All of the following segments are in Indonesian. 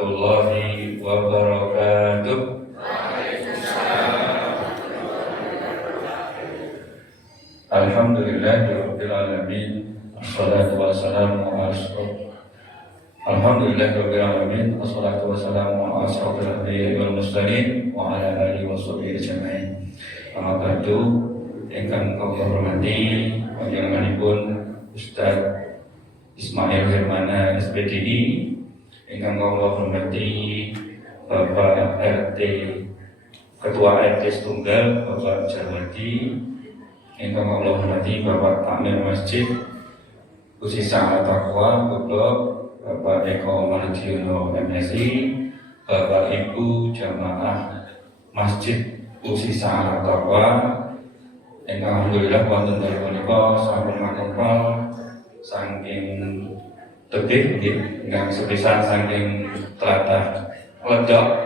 warahmatullahi wabarakatuh. Alhamdulillahirabbil alamin. Wassalatu wassalamu ala Alhamdulillahirabbil alamin. Wassalatu wassalamu ala asyrofil anbiya'i wal mursalin wa ala alihi washabihi ajmain. Amma ba'du, ingkang kula hormati panjenenganipun Ustaz Ismail Hermana SPDI, ingkang kula hormati Bapak RT Ketua RT Setunggal Bapak Jarwadi, ingkang kula hormati Bapak Takmir Masjid Usisa Taqwa Goblok Bapak Eko Mardiono MSI, Bapak Ibu Jamaah Masjid Usisa Taqwa, ingkang alhamdulillah wonten dalem menika sampun makumpul saking tebih nggih, ingkang sepisan saking tlatah Ledok,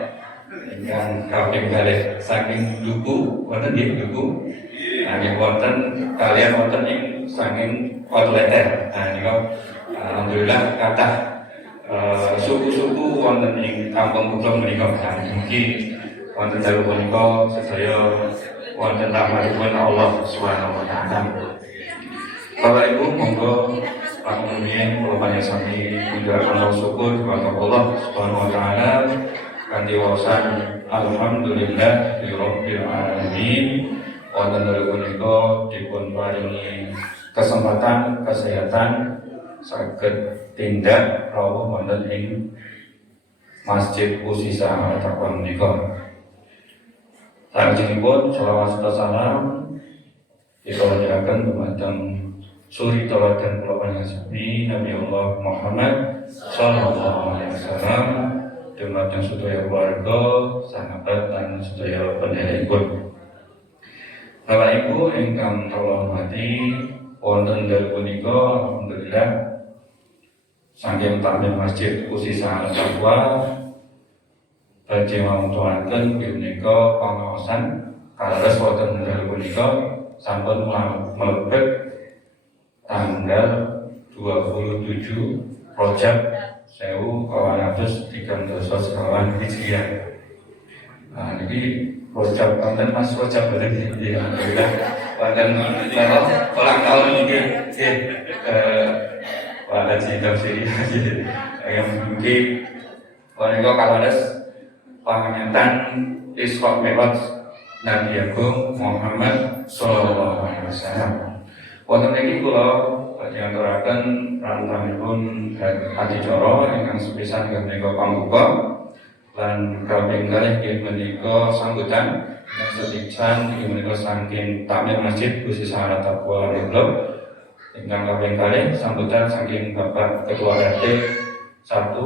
ingkang kaping kalih saking Lubu, wonten nggih Lubu. Nggih wonten kalian wonten ing saking Outleter. Nah nika alhamdulillah kathah suku-suku wonten ing kampung kula menika. Mugi wonten dalem menika sedaya wonten rahmatipun Allah Subhanahu wa taala. Bapak Ibu, monggo pamulian kula panjenengan munggah syukur kepada Allah Subhanahu wa taala kanthi waosan alhamdulillahirabbil alamin. Wonten dalem menika dipun paringi kesempatan kesehatan saged tindak rawuh wonten ing Masjid Usisa Taqwa menika. Salajengipun shalawat serta salam kita panjatkan dumateng suri tauladan kula panjenengan Nabi Allah Muhammad sallallahu alaihi wasallam, dumateng sedaya keluarga, sahabat lan sedaya pendherekipun. Bapak Ibu ingkang kula hormati, wonten dalem punika alhamdulillah saking takmir Masjid Usisa Taqwa badhe mamutuhaken punika pangaosan kaleres wonten dalem punika sampun mlebet tanggal 27 Rajab 1439 Hijriah. Nah niki Rajab konten Mas Rajab bareng iki alhamdulillah wonten ulang tahun niki nggih Haji Tafsiri yang mungkin menika kaleres panganyatan Isra Mi'raj Nabi Agung Muhammad sallallahu alaihi wasallam. Wonten niki kula badhe ngaturaken rantanipun adicara ingkang sepisan menika pambuka lan kaping kalih inggih menika sambutan yang sepisan inggih menika saking takmir Masjid Usisa Taqwa Goblok, ingkang kaping kalih sambutan saking Bapak Ketua RT 1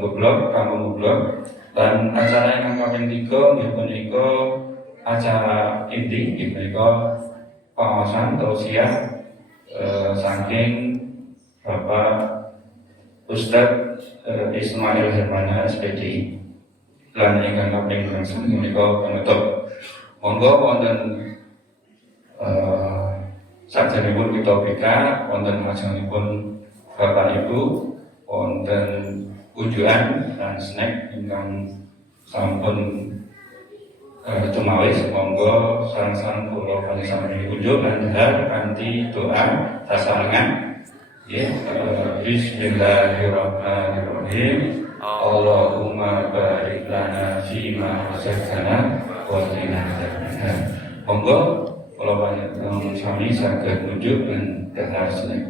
Goblok, Kampung Goblok, dan acara yang kaping 3 inggih menika acara inti inggih menika pengawasan tausiah saking Bapak Ustaz Ismail Hermana SPDI. Lan ingkang kaping gangsal menika penutup. Monggo wonten sajenipun kita bika wonten lajengipun Bapak Ibu wonten unjukan dan snack ingkang sampun cumawis. Monggo sareng-sareng kula panjenengan unjuk lan kanthi doa sasarengan. Bismillahirrahmanirrahim. Allahumma barik lana fima razaqtana wa qina adzabannar. Monggo kula panjenengan sami saged unjuk lan keharsane.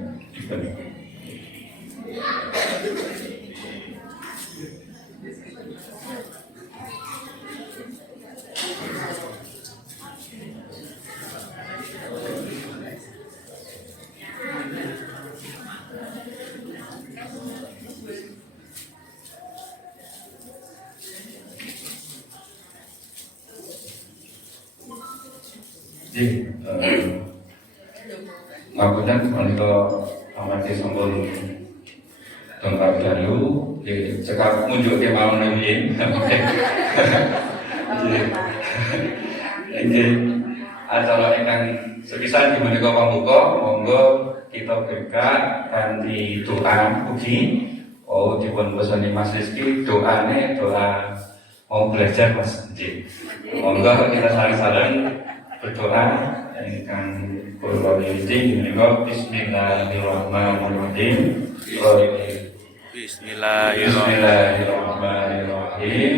Ngapunten menika amargi sampun tengkap dalu cekap munjuk ke mau nangin. Ini acara ingkang sepisan menika pambuka, monggo kita berkah kanthi doa ugi Oh, dipun pesani Mas Rizky, doanya doa mau belajar Mas. Monggo kita saling-saling berdoa ingkang kula wingi menika bismillahirrahmanirrahim. Bismillahirrahmanirrahim.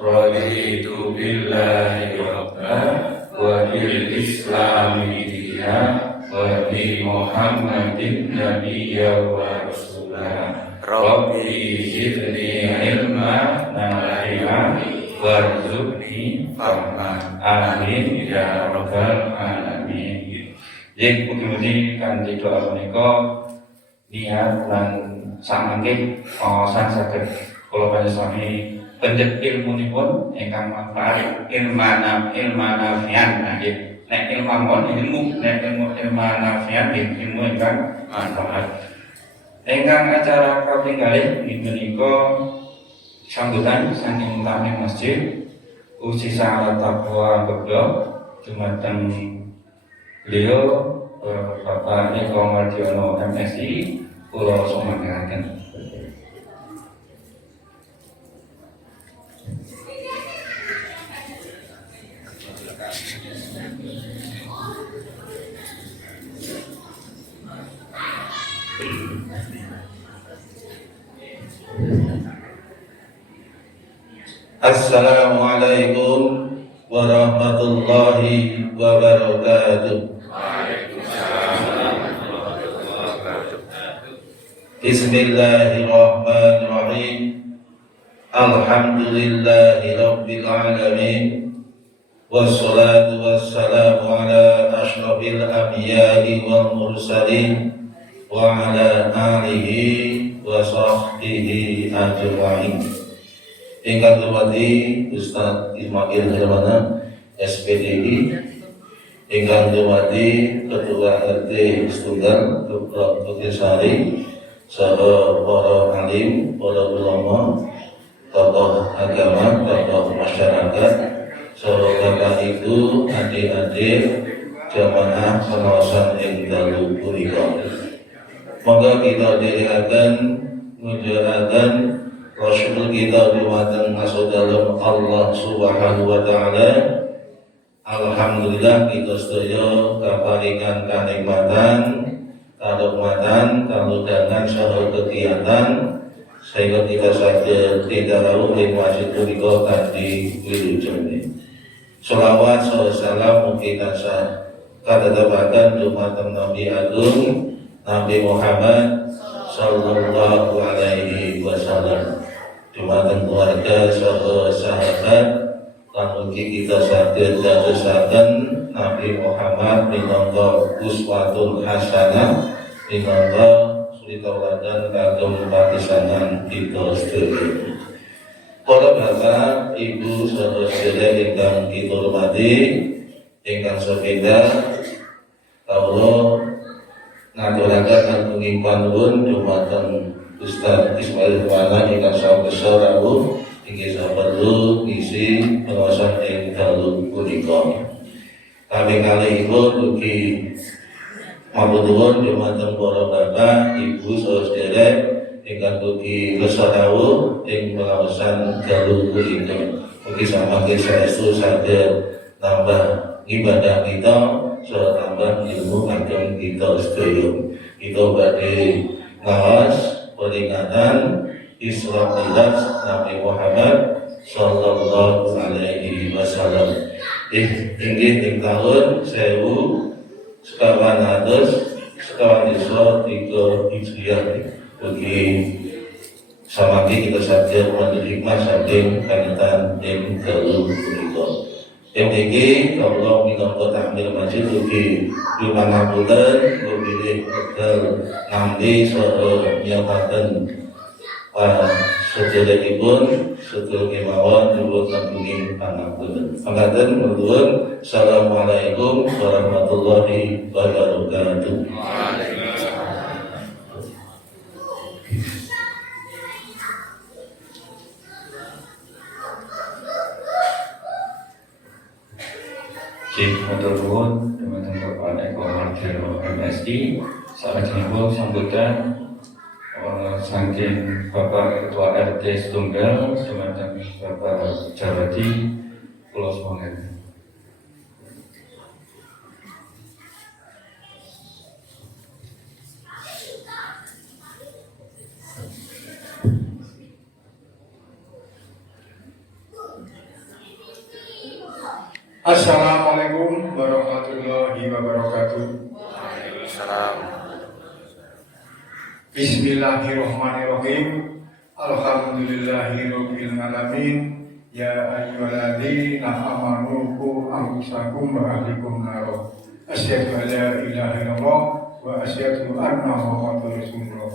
Raditu billahi rabban wa bil islami dinan wa bi Muhammadin nabiyya wa rasulah. Rabbi zidni ilma nafi'an warzuqni fahman. Amin ya rabbal alamin. Jadi mugi-mugi kanthi doa menika niat lan samangke sang saged kula panjenengan penjet ilmunipun ingkang manfaat ilmana nafi'an. Nggih, nek ilmu nafi'an ilmu ingkang manfaat. Ingkang acara kapinggalih menika sambutan saking tamu masjid uji salat taqwa keblo dumateng beliau Bapak Eko Mardiono MSI kula sumanggaken. Assalamualaikum warahmatullahi wabarakatuh. Bismillahirrahmanirrahim. Alhamdulillahi rabbil alamin. Wassalatu wassalamu ala asyrafil anbiya'i wal mursalin wa ala alihi wa sahbihi ajma'in. Ingkang hormati Ustaz Ismail Hermana SPDI, ingkang hormati Ketua RT Setunggal Dr. Sari, saha para alim, para ulama, tokoh agama, tokoh masyarakat, saha bapak ibu, adik-adik, jamaah pengawasan ing dalu punika. Monggo kita dherekaken mujahadan Rasul kita dumateng masuk dalam Allah Subhanahu wa taala. Alhamdulillah kita sedaya kaparingan kanikmatan, karahmatan, kamudahan saha kegiatan sehingga kita saged tindalau ing masjid punika kanthi wilujeng. Shalawat salam mugi tansah kadhawaken dumateng Nabi Agung Nabi Muhammad sallallahu alaihi wasallam, dumateng keluarga saha sahabat lan mugi kita saged dadosaken Nabi Muhammad minangka uswatun hasanah, minangka suri tauladan kagem patisanan kita sedaya. Para bapak, ibu, saudara-saudara ingkang kita hormati, ingkang sepeda kawula ngaturaken agunging panuwun dumateng Ustaz Ismail Hermana ingkang sampesa rawuh inggih saperlu ngisi pengawasan ing dalu punika. Kami kalihipun ugi matur dumateng para bapak, ibu, saudara ingkang ugi kersa rawuh ing pengawasan dalu punika. Ugi samangke saestu saged nambah ibadah kita saha tambah ilmu ageng kita sedaya. Kita badhe ngawas peringatan Isra Mi'raj Nabi Muhammad sallallahu alaihi wasallam. Inggih ing taun 1423 Hijriah. Ugi samangke kita saged menuju hikmah saking kanitan ing dalu punika. MDG kalau minangka takmir masjid ugi dimanapun pilih wekdal nampi saha nyataken sedherekipun sedaya kemawon nyuwun agunging pangapunten. Pangapunten nuwun. Assalamualaikum warahmatullahi wabarakatuh. Matur nuwun dumateng Bapak Eko Mardiono MSI. Salajengipun sambutan saking Bapak Ketua RT Setunggal Dumateng Bapak Jawadi kula semangat. Assalamualaikum warahmatullahi wabarakatuh. Waalaikumsalam. Bismillahirrahmanirrahim. Alhamdulillahirabbil alamin. Ya ayyuhalladzina amanu qu anfusakum wa ahlikum nar. Asyhadu an la ilaha illallah wa asyhadu anna Muhammadar Rasulullah.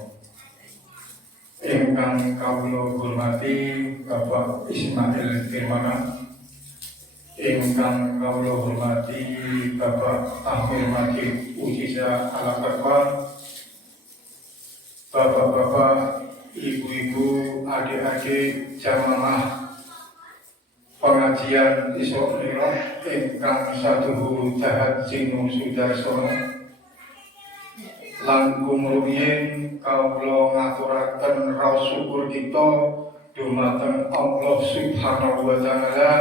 Ingkang kawula hormati Bapak Ismail Kirmana, ingkang kawula hormati Bapak Ahmad Majid Ujiza Al-Akbar, bapak-bapak, ibu-ibu, adik-adik jamaah pengajian Isra Mi'raj ingkang saduhu jahat sinu sudarsono. Langkung rumiyin kawula ngaturaken raos syukur kita dumateng Allah Subhanahu wa taala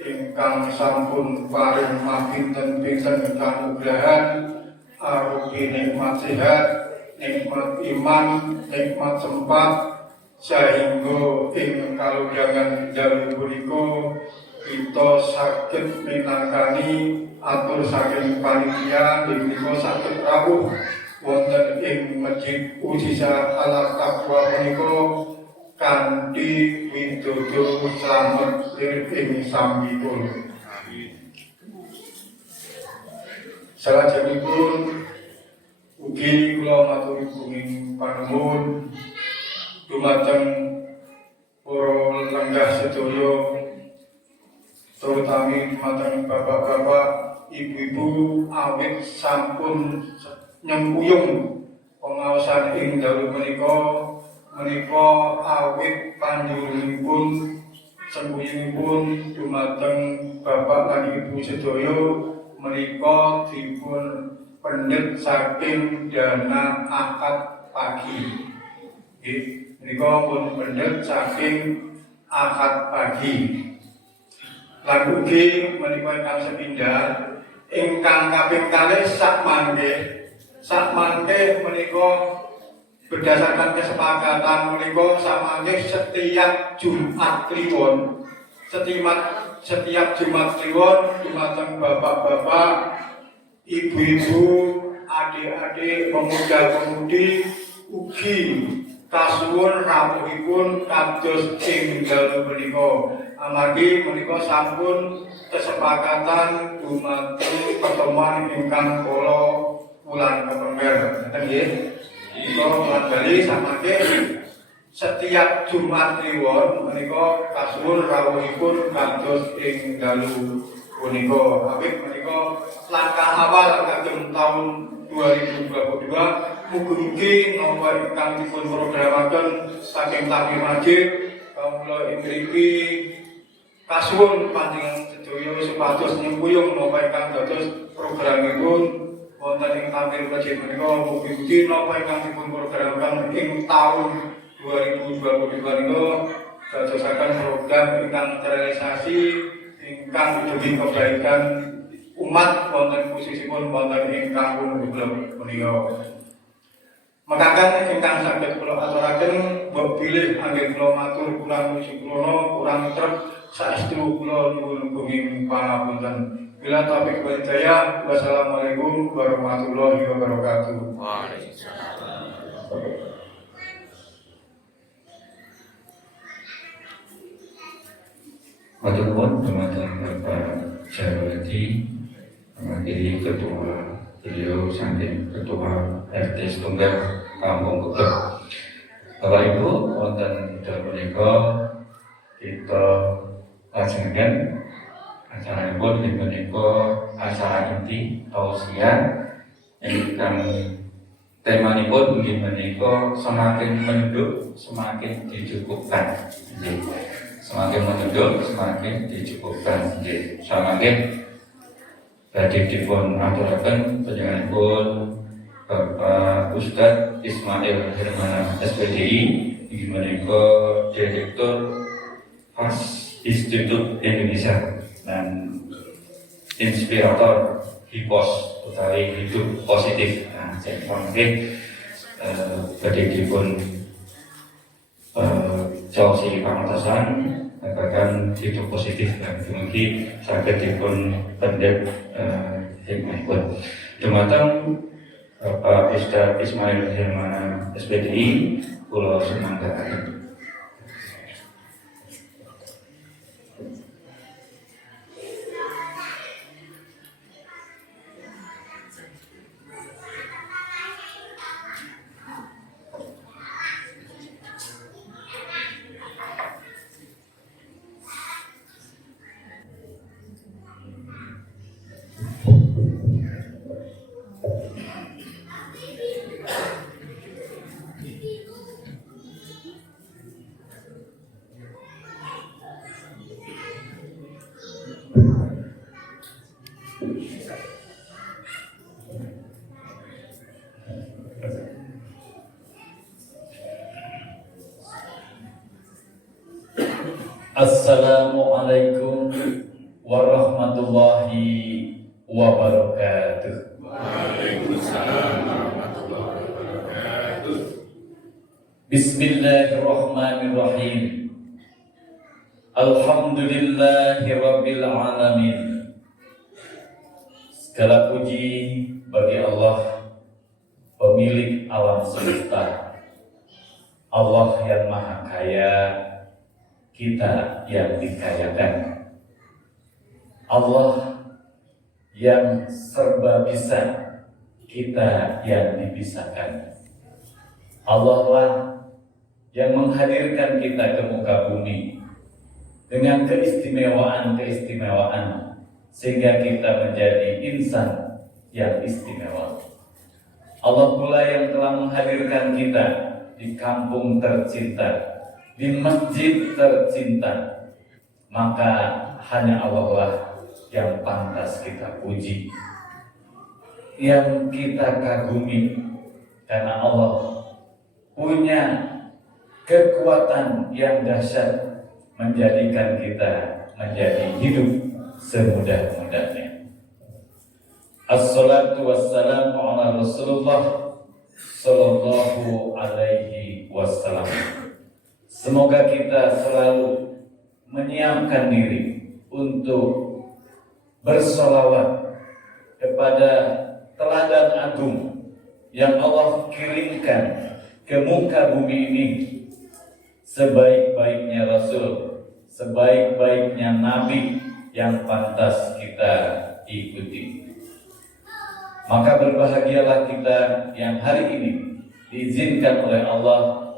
ingkang sampun paring mapinten-pinten kanugrahan arupi nikmat sehat, nikmat iman, nikmat sempat, sehingga ing kalodhangan dalu punika kita saged minangkani atur saking panitia punika saged rawuh wonten ing Masjid Ujiza Al-Taqwa punika kanthi widodo slamet ing sambipun. Salajengipun ugi kula matur gunging panuwun dumateng para lenggah sedaya, terutama dumateng bapak-bapak, ibu-ibu awit sampun nyempuyung pengaosan ing dalu menika awit panjenenganipun sembuyungipun dumateng bapak lan ibu sedaya menika dipun pendhet saking dana akad pagi. Nggih, menika pun pendhet saking akad pagi. Lan ugi menika ingkang sepindhah ingkang kaping kalih sakmangke menika berdasarkan kesepakatan menika samangke setiap Jumat Kliwon, setiap Jumat Kliwon dumateng bapak-bapak, ibu-ibu, adik-adik, pemuda-pemudi ugi kasuwun rawuhipun kados ing dalu menika. Amargi menika sampun kesepakatan dumateng pertemuan ingkang kala wulan November. Ngeten nggih. Menika wulan Bali samangke setiap Jumat Kliwon menika kasuwun rawuhipun kados ing dalu punika. Awit menika langkah awal kagem taun 2022 mugi-mugi napa ingkang dipun programaken saking Takmir Masjid kawula ing mriki kasuwun panjenengan sedaya supados nyempuyung napa ingkang dados programipun wonten ing Takmir Masjid menika mugi-mugi napa ingkang dipun programaken ing taun 2022 menika dadosaken program ingkang terrealisasi ingkang demi kebaikan umat wonten khususipun wonten ing kampung Geblek menika. Mekaten ingkang saged kula aturaken mbok bilih anggen kula matur kurang sukrana kurang trep saestu kula nuwun gunging pangapunten. Bila taufiq wal hidayah. Wassalamualaikum warahmatullahi wabarakatuh. Waalaikumsalam. Matur nuwun dumateng Bapak Jawadi, menjadi ketua beliau saking ketua RT Setunggal Kampung Geblek. Bapak Ibu, wonten dalu menika kita lajengaken acaranya inggih menika acara inti tausiah ingkang temanipun inggih menika semakin menduk semakin dicukupkan. Semakin menduk semakin dicukupkan. Samangke badhe dipun aturaken panjenenganipun Bapak Ustadz Ismail Hermana SPDI, inggih menika Direktur FAS Institut Indonesia dan inspirator HIPOS utawi hidup positif. Nah, saya mungkin badhe dipun caosi pamantasan babagan hidup positif dan mugi saged dipun pendhet hikmahipun. Dumateng Bapak Ustadz Ismail Hermana SPDI, kula sumanggaken. Assalamualaikum warahmatullahi wabarakatuh. Waalaikumsalam warahmatullahi wabarakatuh. Bismillahirrahmanirrahim. Alhamdulillahi rabbil alamin. Segala puji bagi Allah, pemilik alam semesta. Allah yang maha kaya, kita yang dikayakan. Allah yang serba bisa, kita yang dipisahkan. Allah lah yang menghadirkan kita ke muka bumi dengan keistimewaan-keistimewaan sehingga kita menjadi insan yang istimewa. Allah pula yang telah menghadirkan kita di kampung tercinta, di masjid tercinta, maka hanya Allah lah yang pantas kita puji, yang kita kagumi, karena Allah punya kekuatan yang dahsyat menjadikan kita menjadi hidup semudah-mudahnya. Assalatu wassalamu ala Rasulullah sallallahu alaihi wasallam. Semoga kita selalu menyiapkan diri untuk bersolawat kepada teladan agung yang Allah kirimkan ke muka bumi ini, sebaik-baiknya Rasul, sebaik-baiknya Nabi yang pantas kita ikuti. Maka berbahagialah kita yang hari ini diizinkan oleh Allah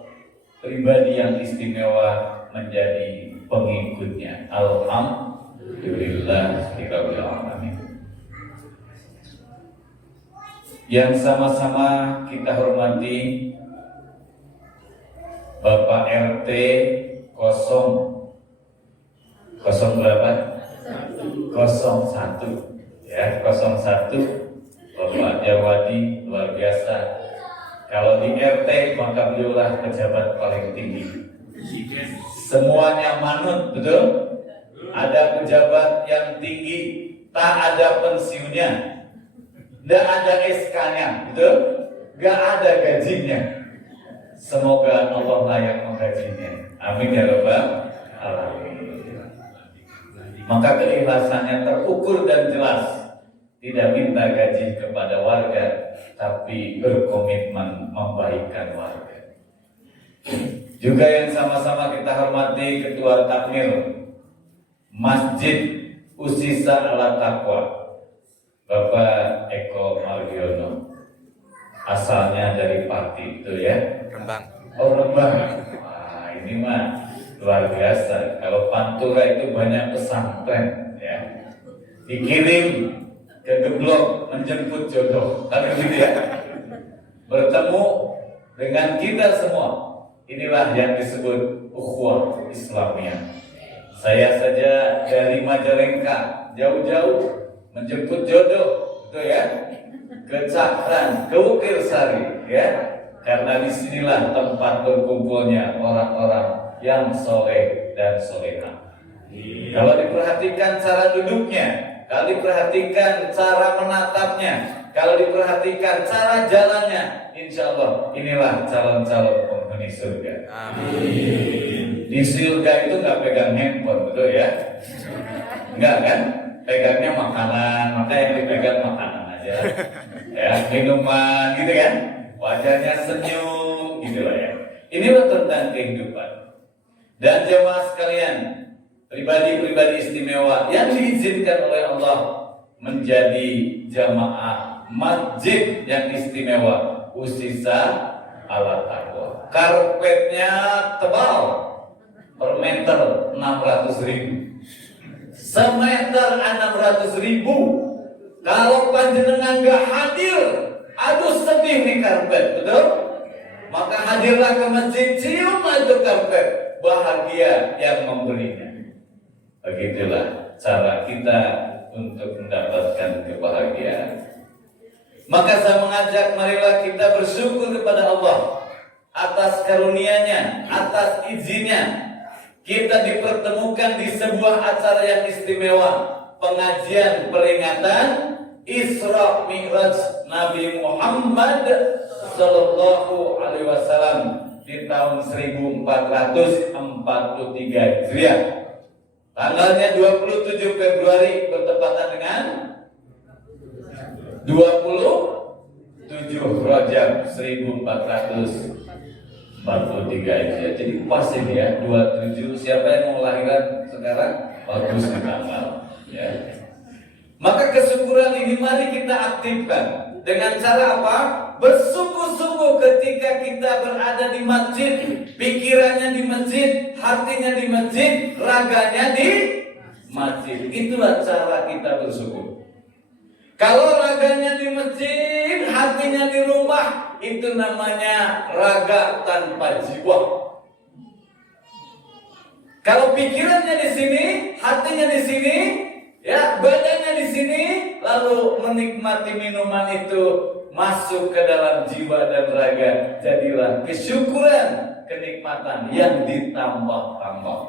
pribadi yang istimewa menjadi pengikutnya. Alhamdulillahirabbil alamin. Yang sama-sama kita hormati Bapak RT 0 berapa? 01 ya, 01 Bapak Jawadi, luar biasa. Kalau di RT maka beliaulah pejabat paling tinggi. Semuanya manut, betul? Ada pejabat yang tinggi, tak ada pensiunnya, tidak ada SK-nya, betul? Gak ada gajinya. Semoga Allah lah yang menggajinya. Amin ya rabbal alamin. Maka keikhlasannya terukur dan jelas. Tidak minta gaji kepada warga, tapi berkomitmen membaikkan warga. Juga yang sama-sama kita hormati Ketua Takmir Masjid Usisa Ala Taqwa, Bapak Eko Margiono. Asalnya dari Pati itu ya, Rembang. Oh Rembang. Wah, ini mah luar biasa. Kalau Pantura itu banyak pesantren ya, dikirim ke Geblok menjemput jodoh, kan begitu ya? Bertemu dengan kita semua. Inilah yang disebut ukhuwah Islamiyah. Saya saja dari Majalengka jauh-jauh menjemput jodoh Betul ya? Ke Cakran, ke Wukir Sari, ya. Karena disinilah tempat berkumpulnya orang-orang yang soleh dan solehah. Kalau diperhatikan cara duduknya, kalau diperhatikan cara menatapnya, kalau diperhatikan cara jalannya, insya Allah inilah calon-calon penghuni surga. Amin. Di surga itu nggak pegang handphone, betul ya? Enggak kan? Pegangnya makanan, maka yang dipegang makanan aja. Ya, minuman gitu kan? Wajahnya senyum gitu lah ya. Inilah tentang kehidupan. Dan jemaah sekalian, pribadi-pribadi istimewa yang diizinkan oleh Allah menjadi jamaah masjid yang istimewa, usisa ala taqwa. Karpetnya tebal, per meter 600.000, semeter 600.000. Kalau panjenengan gak hadir, aduh sedih nih karpet, betul? Maka hadirlah ke masjid, cium itu karpet, bahagia yang memberinya. Begitulah cara kita untuk mendapatkan kebahagiaan. Maka saya mengajak, marilah kita bersyukur kepada Allah atas karunia-Nya, atas izinnya. Kita dipertemukan di sebuah acara yang istimewa, pengajian peringatan Isra Mi'raj Nabi Muhammad Sallallahu Alaihi Wasallam di tahun 1443 Hijriah. Tanggalnya 27 Februari bertepatan dengan 27 Rajab 1443 Hijriah. Jadi pas ini ya, 27. Siapa yang mau lahiran sekarang? Bagus di tanggal ya. Maka kesyukuran ini mari kita aktifkan dengan cara apa? Bersungguh-sungguh ketika kita berada di masjid, pikirannya di masjid, hatinya di masjid, raganya di masjid. Itulah cara kita bersyukur. Kalau raganya di masjid, hatinya di rumah, itu namanya raga tanpa jiwa. Kalau pikirannya di sini, hatinya di sini, ya, badannya di sini, lalu menikmati minuman itu masuk ke dalam jiwa dan raga, jadilah kesyukuran, kenikmatan yang ditambah-tambah.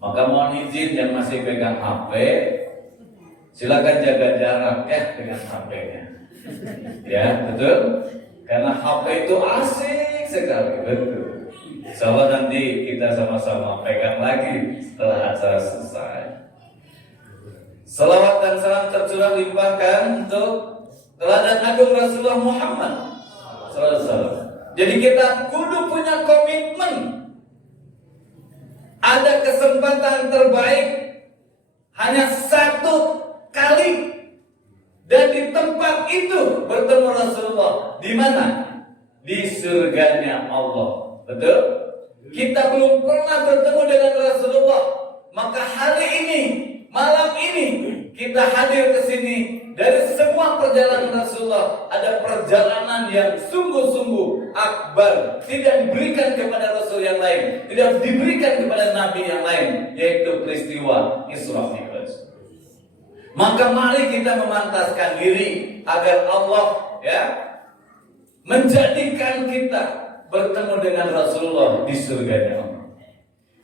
Maka mohon izin yang masih pegang HP, silakan jaga jarak ya dengan HP-nya. Ya, betul? Karena HP itu asik sekali, betul. Insyaallah nanti kita sama-sama pegang lagi setelah acara selesai. Salawat dan salam tercurah limpahkan untuk teladan agung Rasulullah Muhammad SAW. Jadi kita kudu punya komitmen. Ada kesempatan terbaik hanya satu kali, dan di tempat itu bertemu Rasulullah. Di mana? Di surganya Allah. Betul? Kita belum pernah bertemu dengan Rasulullah. Maka hari ini, malam ini, kita hadir ke sini. Dari semua perjalanan Rasulullah, ada perjalanan yang sungguh-sungguh akbar, tidak diberikan kepada Rasul yang lain, tidak diberikan kepada Nabi yang lain, yaitu peristiwa Isra Mi'raj. Maka mari kita memantaskan diri agar Allah ya menjadikan kita bertemu dengan Rasulullah di surganya Allah.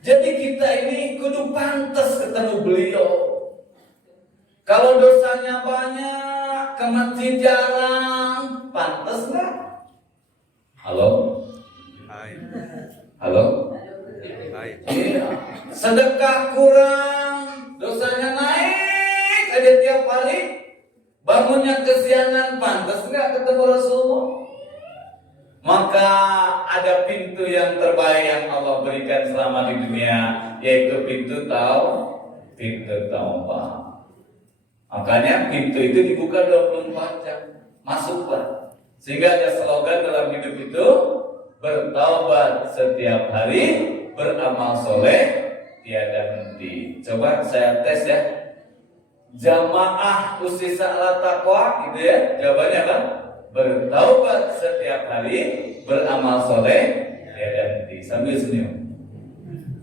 Jadi kita ini kudu pantas ketemu beliau. Kalau dosanya banyak, ke masjid jarang, pantas nggak? Halo? Halo? Iya. Sedekah kurang, dosanya naik aja tiap hari, bangunnya kesiangan, pantas nggak ketemu Rasulullah? Maka ada pintu yang terbaik yang Allah berikan selama di dunia, yaitu pintu taubat. Makanya pintu itu dibuka 24 jam, masuklah. Sehingga ada slogan dalam hidup itu, bertaubat setiap hari, beramal soleh tiada henti. Coba saya tes ya. Jamaah Usisa ala Taqwa, gitu ya. Jawabannya apa? Bertaubat setiap hari, beramal soleh tiada henti. Sambil senyum.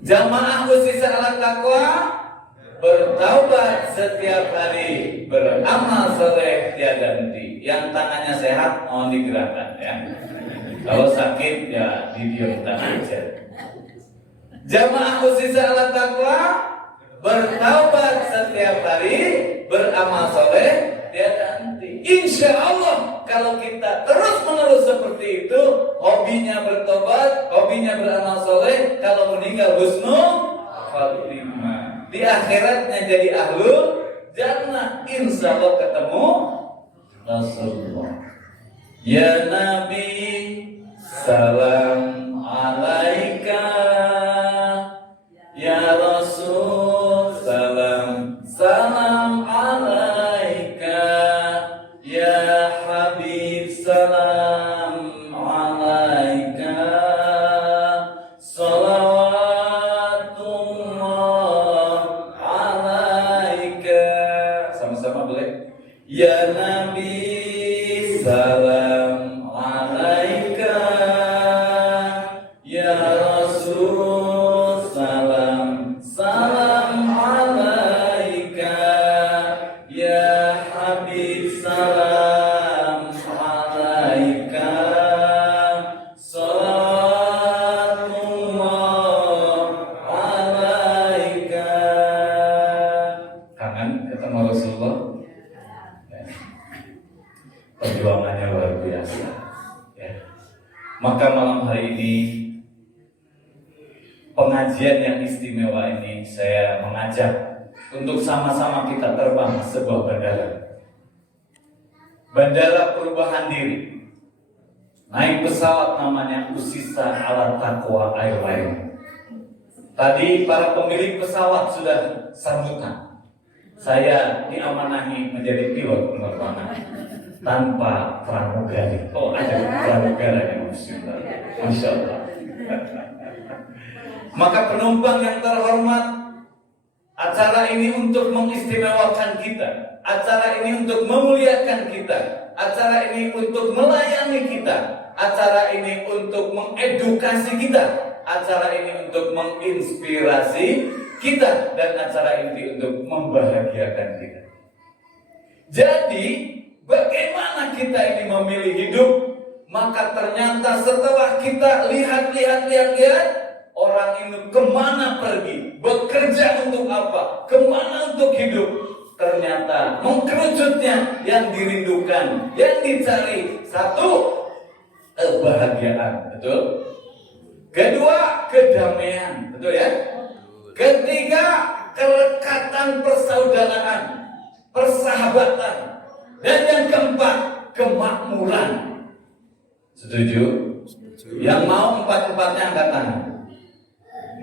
Jamaah Usisa ala Taqwa, bertaubat setiap hari, beramal soleh tiada henti. Yang tangannya sehat mohon digerakkan ya. Kalau sakit ya didiamkan aja. Jamaah khusus ala taqwa, bertaubat setiap hari, beramal soleh tiada henti. Insya Allah kalau kita terus menerus seperti itu, hobinya bertobat, hobinya beramal soleh, kalau meninggal husnul khatimah, di akhiratnya jadi ahlul jannah, insya Allah ketemu Rasulullah. Ya Nabi, salam alaika. Ya Rasul, salam alaika. Ya Habib, salam alaika. Salawatullah alaika. Sama-sama boleh? Ya Nabi, salam alaika. Ya Rasul, salam alaika. Ya Habib, salam alaika. Salawatullah alaika. Kangen ketemu Rasulullah? Perjuangannya luar biasa ya. Maka malam hari ini pengajian yang istimewa ini saya mengajak untuk sama-sama kita terbang sebuah bandara perubahan diri, naik pesawat namanya Usisa Ala Taqwa Airline. Tadi para pemilik pesawat sudah sambutan. Saya diamanahi menjadi pilot penerbangan tanpa pramugari. Oh, ada pramugara yang Masya Allah. Maka penumpang yang terhormat, acara ini untuk mengistimewakan kita, acara ini untuk memuliakan kita, acara ini untuk melayani kita, acara ini untuk mengedukasi kita, acara ini untuk menginspirasi kita, dan acara ini untuk membahagiakan kita. Jadi bagaimana kita ini memilih hidup? Maka ternyata setelah kita lihat, orang ini kemana pergi, bekerja untuk apa, kemana untuk hidup, ternyata mengkerucutnya yang dirindukan, yang dicari, satu, kebahagiaan, betul? Kedua, kedamaian, betul ya? Ketiga, kerekatan persaudaraan, persahabatan. Dan yang keempat, kemakmuran. Setuju? Yang mau empat-empatnya angkat tangan.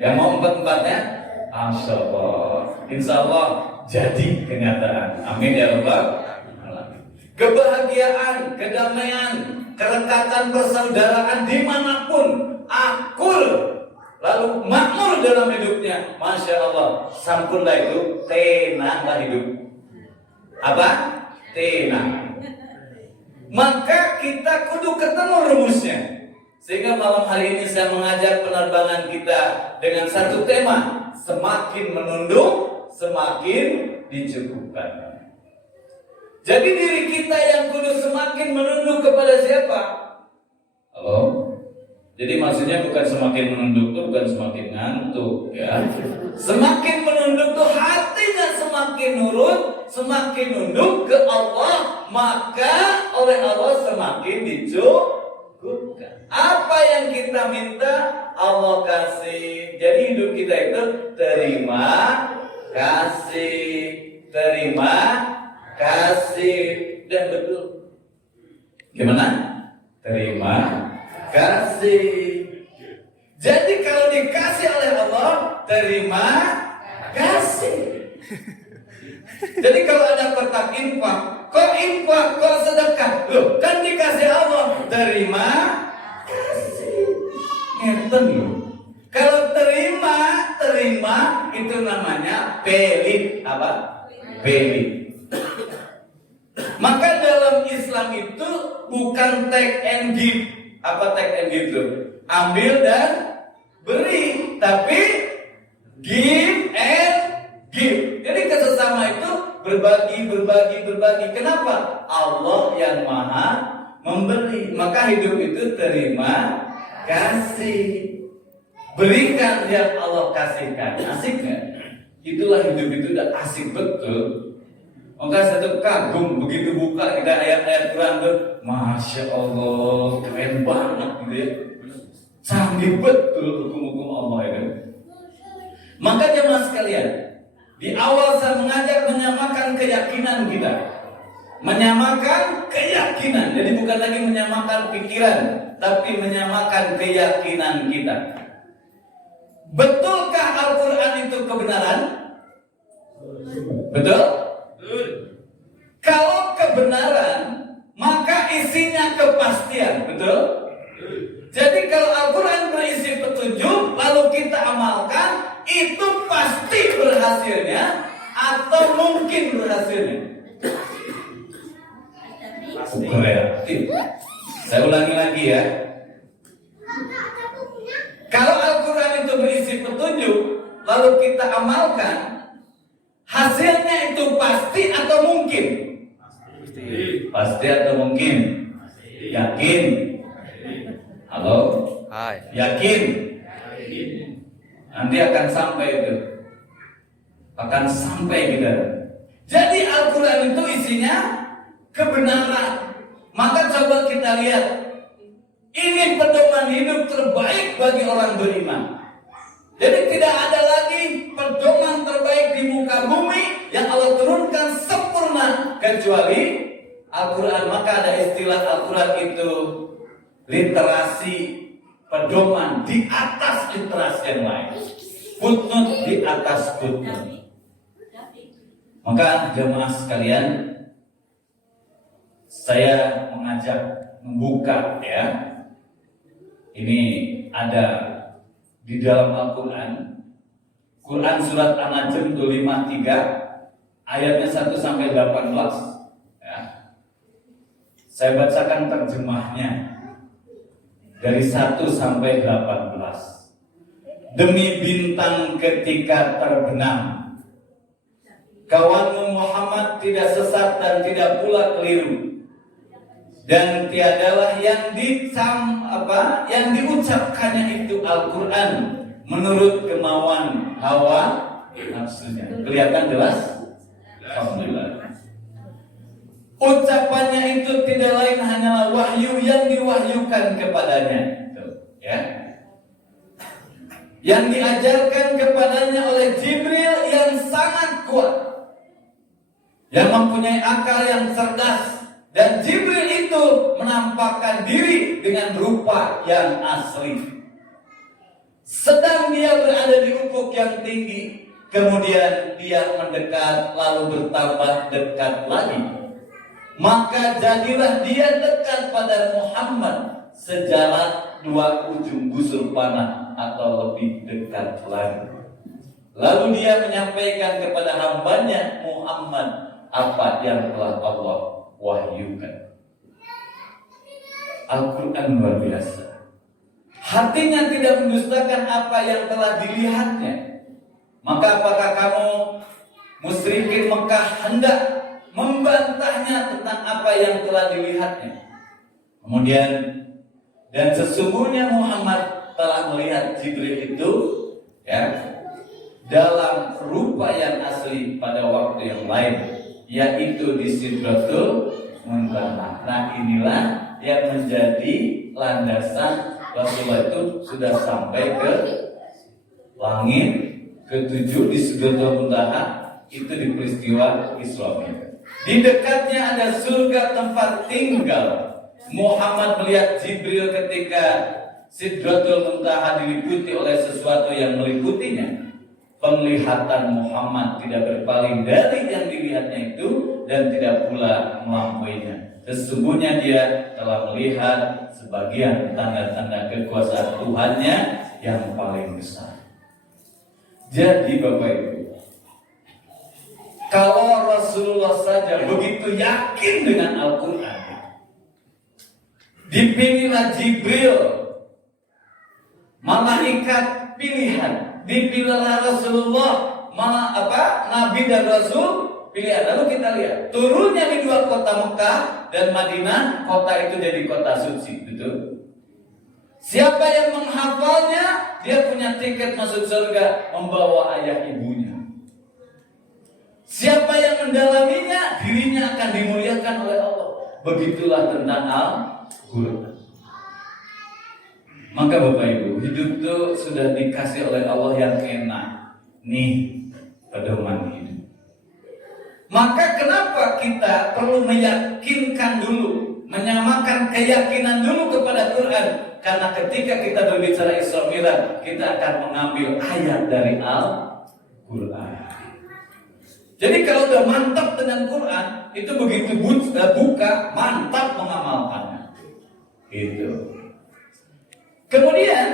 Yang mau empat-empatnya, Masya Allah, insya Allah jadi kenyataan. Amin ya Rabbal Alamin. Kebahagiaan, kedamaian, kerekatan persaudaraan dimanapun, akul, lalu makmur dalam hidupnya. Masya Allah, sampunlah itu, tenanglah hidup. Apa? Tenang. Maka kita kudu ketemu rumusnya. Sehingga malam hari ini saya mengajak penerbangan kita dengan satu tema, semakin menunduk, semakin dicukupkan. Jadi diri kita yang kudu semakin menunduk kepada siapa? Halo? Jadi maksudnya bukan semakin menunduk itu bukan semakin ngantuk ya. Semakin menunduk itu hatinya semakin nurut, semakin nunduk ke Allah, maka oleh Allah semakin dicukupkan. Apa yang kita minta Allah kasih. Jadi hidup kita itu terima kasih, dan betul. Gimana? Terima kasih. Jadi kalau dikasih oleh Allah, terima kasih. Jadi kalau ada kotak infak, kok sedekah? Loh, kan dikasih Allah, terima kasih. Ngeten loh. Kalau terima itu namanya pelit. Apa? Pelit. Maka dalam Islam itu bukan take and give. Apa take and give itu? Ambil dan beri, tapi give and give. Jadi ulama itu berbagi. Kenapa? Allah yang maha memberi. Maka hidup itu terima kasih. Berikan yang Allah kasihkan. Asik nggak? Itulah hidup itu udah asik betul. Maka satu kagum begitu buka kita ayat-ayat Quran tuh, Masya Allah, keren banget gitu ya. Canggih betul hukum-hukum Allah itu. Maka jemaah sekalian, di awal saya mengajak menyamakan keyakinan kita. Menyamakan keyakinan. Jadi bukan lagi menyamakan pikiran, tapi menyamakan keyakinan kita. Betulkah Al-Quran itu kebenaran? Betul? Kalau kebenaran, maka isinya kepastian. Betul? Jadi kalau Al-Quran berisi petunjuk, lalu kita amalkan, itu pasti berhasilnya atau mungkin berhasilnya? Kreatif. Saya ulangi lagi ya. Kalau Al-Quran itu berisi petunjuk, lalu kita amalkan, hasilnya itu pasti atau mungkin? Pasti atau mungkin? Yakin? Halo? Yakin? Nanti akan sampai itu. Akan sampai kita. Jadi Al-Quran itu isinya kebenaran. Maka coba kita lihat. Ini pedoman hidup terbaik bagi orang beriman. Jadi tidak ada lagi pedoman terbaik di muka bumi yang Allah turunkan sempurna kecuali Al-Quran. Maka ada istilah Al-Quran itu literasi pedoman di atas literasi yang lain. Footnote di atas footnote. Maka jemaah sekalian, saya mengajak membuka ya. Ini ada di dalam Al-Quran. Quran surat An-Najm 53 ayatnya 1 sampai 18 ya. Saya bacakan terjemahnya dari 1 sampai 18. Demi bintang ketika terbenam, kawanmu Muhammad tidak sesat dan tidak pula keliru. Dan tiadalah yang diucapkannya itu Al-Quran menurut kemauan hawa nafsunya. Kelihatan jelas? Alhamdulillah. Ucapannya itu tidak lain hanyalah wahyu yang diwahyukan kepadanya. Ya. Yang diajarkan kepadanya oleh Jibril yang sangat kuat, yang mempunyai akal yang cerdas. Dan Jibril itu menampakkan diri dengan rupa yang asli. Sedang dia berada di ufuk yang tinggi, kemudian dia mendekat lalu bertambah dekat lagi. Maka jadilah dia dekat pada Muhammad sejalan 2 ujung busur panah atau lebih dekat lagi. Lalu dia menyampaikan kepada hambanya Muhammad apa yang telah Allah wahyukan. Al-Quran luar biasa. Hatinya tidak mendustakan apa yang telah dilihatnya. Maka apakah kamu musyrikin Mekah hendak membantahnya tentang apa yang telah dilihatnya? Kemudian, dan sesungguhnya Muhammad telah melihat Jibril itu ya, dalam rupa yang asli pada waktu yang lain, yaitu di Sidratul Muntaha. Nah, inilah yang menjadi landasan Rasulullah itu sudah sampai ke langit ke-7 di Sidratul Muntaha, itu di peristiwa Isra. Di dekatnya ada surga tempat tinggal. Muhammad melihat Jibril ketika Sidratul Muntaha diliputi oleh sesuatu yang meliputinya. Penglihatan Muhammad tidak berpaling dari yang dilihatnya itu dan tidak pula melampauinya. Sesungguhnya dia telah melihat sebagian tanda-tanda kekuasaan Tuhannya yang paling besar. Jadi Bapak Ibu, kalau Rasulullah saja begitu yakin dengan Al-Quran, dipilihlah Jibril, malaikat pilihan, dipilihlah Rasulullah, Nabi dan Rasul pilihan. Lalu kita lihat turunnya di dua kota Mekah dan Madinah, kota itu jadi kota suci, betul? Siapa yang menghafalnya, dia punya tiket masuk surga membawa ayah ibunya. Siapa yang mendalaminya, dirinya akan dimuliakan oleh Allah. Begitulah tentang Al-Quran. Maka Bapak Ibu, hidup itu sudah dikasih oleh Allah yang enak. Nih, pedoman hidup. Maka kenapa kita perlu meyakinkan dulu, menyamakan keyakinan dulu kepada Quran? Karena ketika kita berbicara Isra Mi'raj, kita akan mengambil ayat dari Al-Quran. Jadi kalau udah mantap dengan Quran, itu begitu buka, mantap mengamalkannya. Itu. Kemudian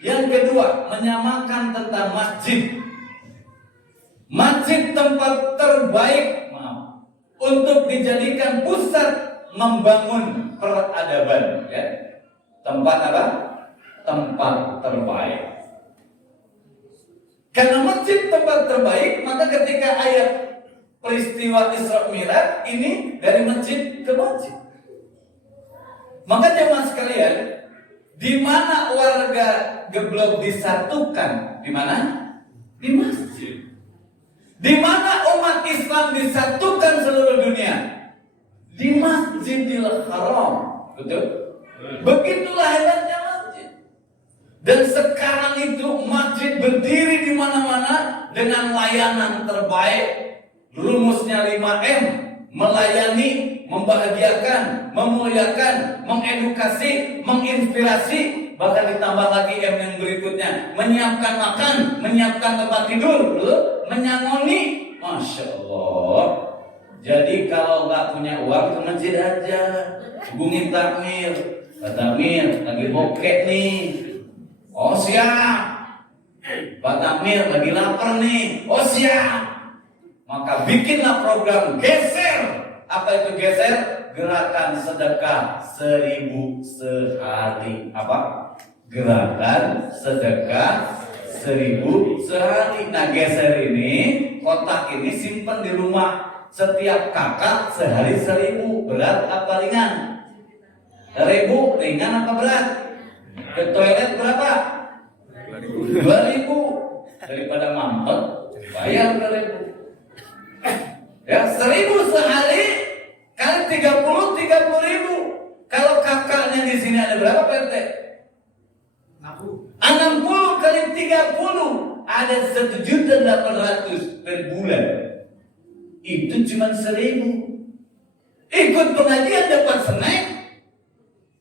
yang kedua, menyamakan tentang masjid. Masjid tempat terbaik untuk dijadikan pusat membangun peradaban, ya. Tempat apa? Tempat terbaik. Karena masjid tempat terbaik, maka ketika ayat peristiwa Isra Mi'raj ini dari masjid ke masjid. Maka jemaah sekalian, di mana warga Geblok disatukan? Di mana? Di masjid. Di mana umat Islam disatukan seluruh dunia? Di Masjidil Haram. Betul? Begitulah hebatnya masjid. Dan sekarang itu masjid berdiri di mana-mana dengan layanan terbaik. Rumusnya 5M, melayani, membahagiakan, memuliakan, mengedukasi, menginspirasi, bahkan ditambah lagi M yang berikutnya, menyiapkan makan, menyiapkan tempat tidur, menyangoni. Masya Allah. Jadi kalau nggak punya uang ke masjid aja, hubungin takmir. Pak Takmir lagi bokek nih. Oh siap. Pak Takmir lagi lapar nih. Oh siap. Maka bikinlah program geser. Apa itu geser? Gerakan sedekah 1000 sehari. Apa? Gerakan sedekah 1000 sehari. Nah geser ini, kotak ini simpan di rumah. Setiap kakak sehari 1000. Berat apa ringan? 1000 ringan apa berat? Ke toilet berapa? 2000. Daripada mampet, bayar 2000. Ya 1000 sehari kali 30 ribu. Kalau kakaknya di sini ada berapa PT? 60 kali 30 ada 1.800.000 per bulan. Itu cuma 1000. Ikut pengajian dapat snack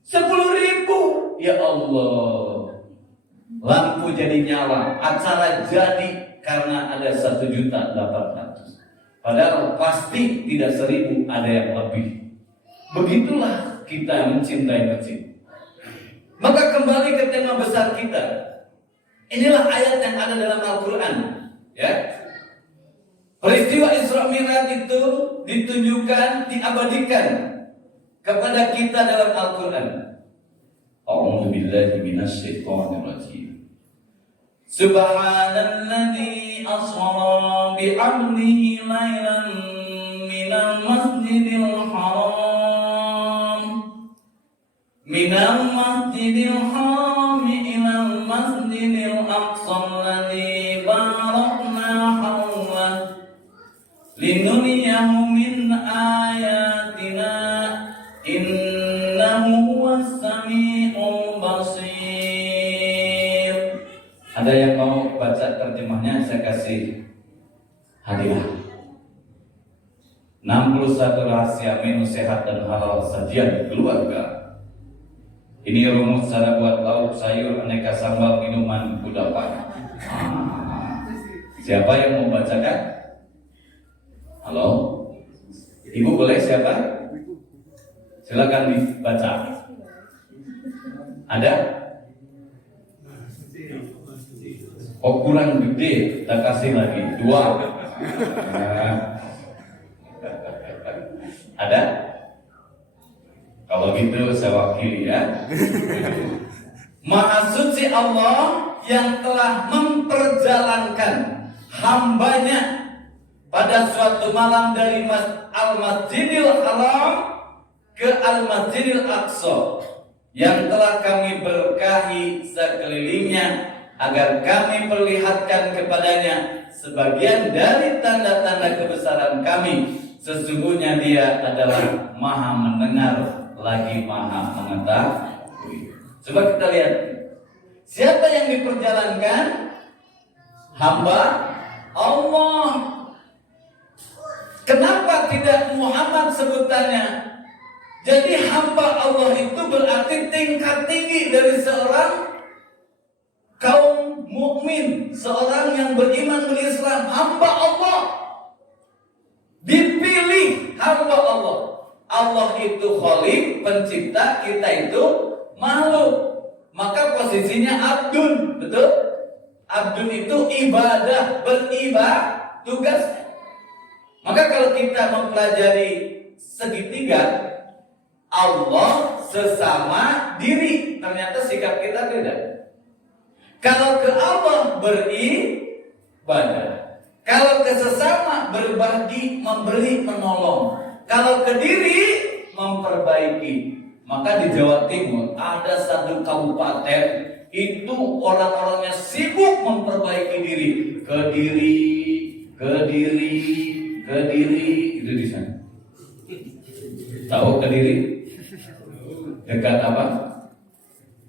10.000. Ya Allah, lampu jadi nyala, acara jadi karena ada 1.800.000. Padahal pasti tidak 1000, ada yang lebih. Begitulah kita mencintai masjid. Maka kembali ke tema besar kita. Inilah ayat yang ada dalam Al-Quran, ya. Peristiwa Isra Mi'raj itu ditunjukkan, diabadikan kepada kita dalam Al-Quran. A'udzu billahi minasyaitonir rajim. Subhanalladzi asra bi'amrihi lailan minal masjidil haram ilal masjidil aqsa alladzi barakna hawlahu linuriyahu min ayatina innahu huwas sami'ul basir. Ada yang mau baca terjemahnya? Saya kasih hadiah 61 rahasia menu sehat dan halal sajian keluarga. Ini rumus cara buat lauk, sayur, aneka sambal, minuman, kudapan. Siapa yang mau bacakan? Halo? Ibu boleh siapa? Silakan dibaca. Ada? Oh kurang gede, kita kasih lagi 2. Ada? Kalau gitu saya wakili ya. Maha suci Allah yang telah memperjalankan hambanya pada suatu malam dari Al-Masjidil Haram ke Al-Masjidil Aqsa yang telah kami berkahi sekelilingnya agar kami perlihatkan kepadanya sebagian dari tanda-tanda kebesaran kami. Sesungguhnya Dia adalah Maha mendengar lagi Maha mengetahui. Coba kita lihat, siapa yang diperjalankan? Hamba Allah. Kenapa tidak Muhammad sebutannya? Jadi hamba Allah itu berarti tingkat tinggi dari seorang kaum mukmin, seorang yang beriman berislam, hamba Allah. Dipilih hamba Allah. Allah itu Khaliq, pencipta, kita itu makhluk. Maka posisinya abdun, betul? Abdun itu ibadah, beribadah, tugas. Maka kalau kita mempelajari segitiga, Allah sesama diri, ternyata sikap kita beda. Kalau ke Allah beribadah, kalau ke sesama berbagi, memberi, menolong, kalau ke diri memperbaiki. Maka di Jawa Timur ada satu kabupaten itu orang-orangnya sibuk memperbaiki diri, ke diri itu di sana. Tahu Kediri? Dekat apa?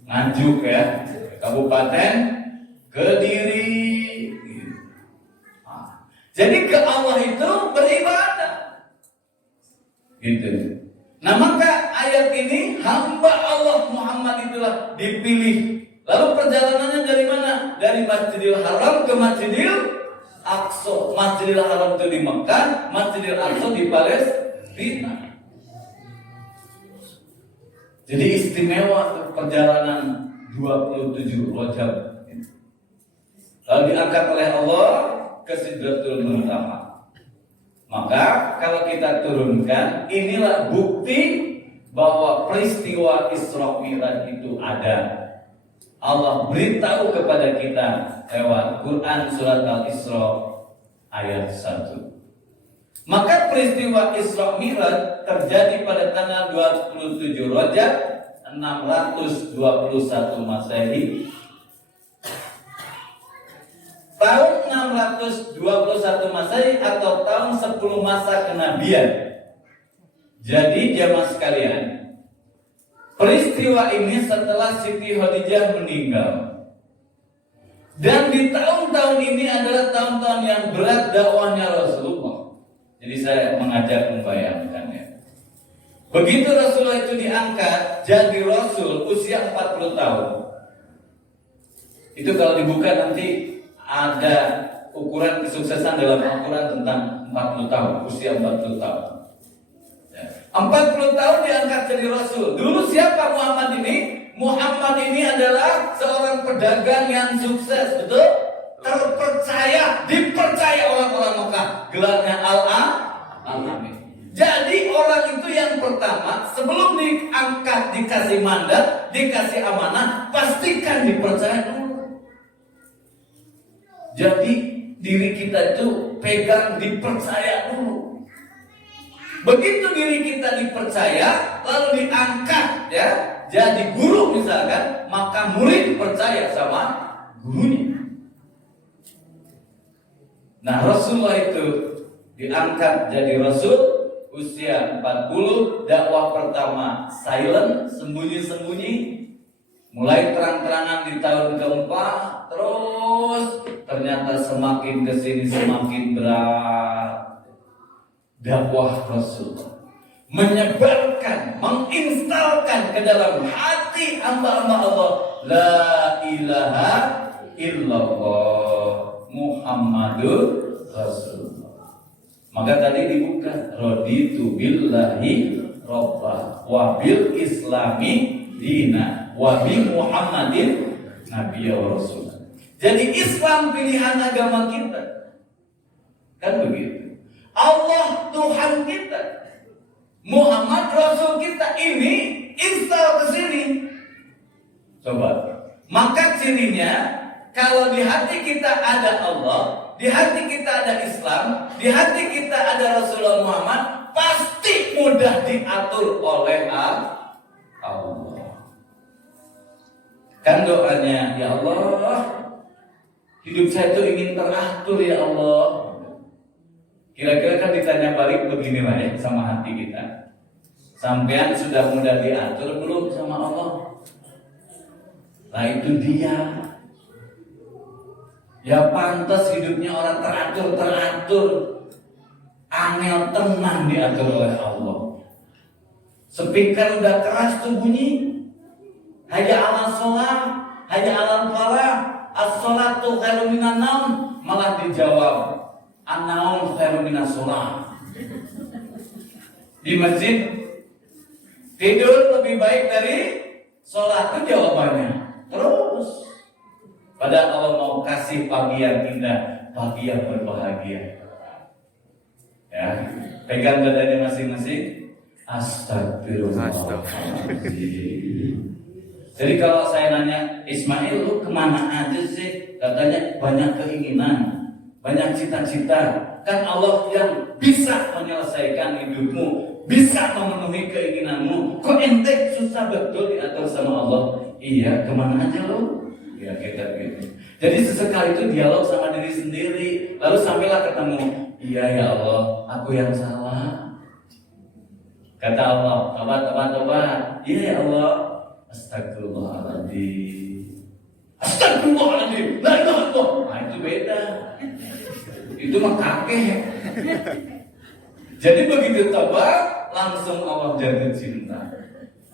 Nganjuk ya, Kabupaten Kediri. Jadi ke Allah itu beribadah. Gitu. Nah maka ayat ini hamba Allah Muhammad itulah dipilih. Lalu perjalanannya dari mana? Dari Masjidil Haram ke Masjidil Aqsa. Masjidil Haram itu di Mekah, Masjidil Aqsa di Palestina. Jadi istimewa perjalanan 27 Rajab. Lalu diangkat oleh Allah ke Sidratul Muntaha. Maka kalau kita turunkan, inilah bukti bahwa peristiwa Isra Mi'raj itu ada. Allah beritahu kepada kita lewat Quran surat Al-Isra ayat 1. Maka peristiwa Isra Mi'raj terjadi pada tanggal 27 Rajab 621 Masehi. Tahun 621 Masehi atau tahun 10 masa kenabian. Jadi jamaah sekalian, peristiwa ini setelah Siti Khadijah meninggal. Dan di tahun-tahun ini adalah tahun-tahun yang berat dakwahnya Rasulullah. Jadi saya mengajak membayangkannya. Begitu Rasulullah itu diangkat jadi Rasul usia 40 tahun. Itu kalau dibuka nanti ada ukuran kesuksesan dalam Al-Quran tentang 40 tahun, usia 40 tahun. 40 tahun diangkat jadi Rasul. Dulu siapa Muhammad ini? Muhammad ini adalah seorang pedagang yang sukses, betul? Terpercaya, dipercaya orang-orang Mekah. Gelarnya Al-Amin. Jadi orang itu yang pertama, sebelum diangkat, dikasih mandat, dikasih amanah, pastikan dipercaya dulu. Jadi diri kita itu pegang, dipercaya dulu. Begitu diri kita dipercaya, lalu diangkat ya, jadi guru misalkan, maka murid percaya sama gurunya. Nah Rasulullah itu diangkat jadi Rasul usia 40, dakwah pertama silent, sembunyi-sembunyi. Mulai terang-terangan di tahun keempat, terus ternyata semakin kesini semakin berat. Dakwah Rasulullah menyebarkan, menginstalkan ke dalam hati hamba-hamba Allah, la ilaha illallah Muhammadur Rasulullah. Maka tadi dibuka, raditu billahi robba wa bil islami dina wa bi Muhammadin nabiyya wa rasul. Jadi Islam pilihan agama kita. Kan begitu. Allah Tuhan kita, Muhammad Rasul kita, ini install ke sini. Coba. Maka cirinya kalau di hati kita ada Allah, di hati kita ada Islam, di hati kita ada Rasulullah Muhammad, pasti mudah diatur oleh Allah. Kan doanya, ya Allah, hidup saya itu ingin teratur ya Allah. Kira-kira kan ditanya balik begini lah ya sama hati kita. Sampean sudah mudah diatur belum sama Allah? Nah itu dia. Ya pantas hidupnya orang teratur. Angel tenang diatur oleh Allah. Speaker udah keras tuh bunyi. Hayya 'alas shalah, hayya 'alal falah, as-sholatu khairun minan naum. Malah dijawab, an-naum khairun minas shalah. Di masjid tidur lebih baik dari sholat, itu jawabannya. Terus padahal Allah mau kasih pagi yang indah, pagi yang berbahagia. Ya, pegang dadanya masing-masing. Astagfirullahaladzim. Jadi kalau saya nanya, Ismail lu kemana aja sih? Katanya banyak keinginan, banyak cita-cita. Kan Allah yang bisa menyelesaikan hidupmu, bisa memenuhi keinginanmu. Kok ente susah betul diatur sama Allah? Iya, kemana aja lu? Ya kita gitu. Jadi sesekali itu dialog sama diri sendiri. Lalu sampailah ketemu, iya ya Allah, aku yang salah. Kata Allah, tobat. Iya ya Allah, astagfirullahaladzim. Astagfirullahaladzim, la ilaha illallah. Nah itu beda. Itu mah kakek. Jadi begitu tobat, langsung Allah jatuh cinta.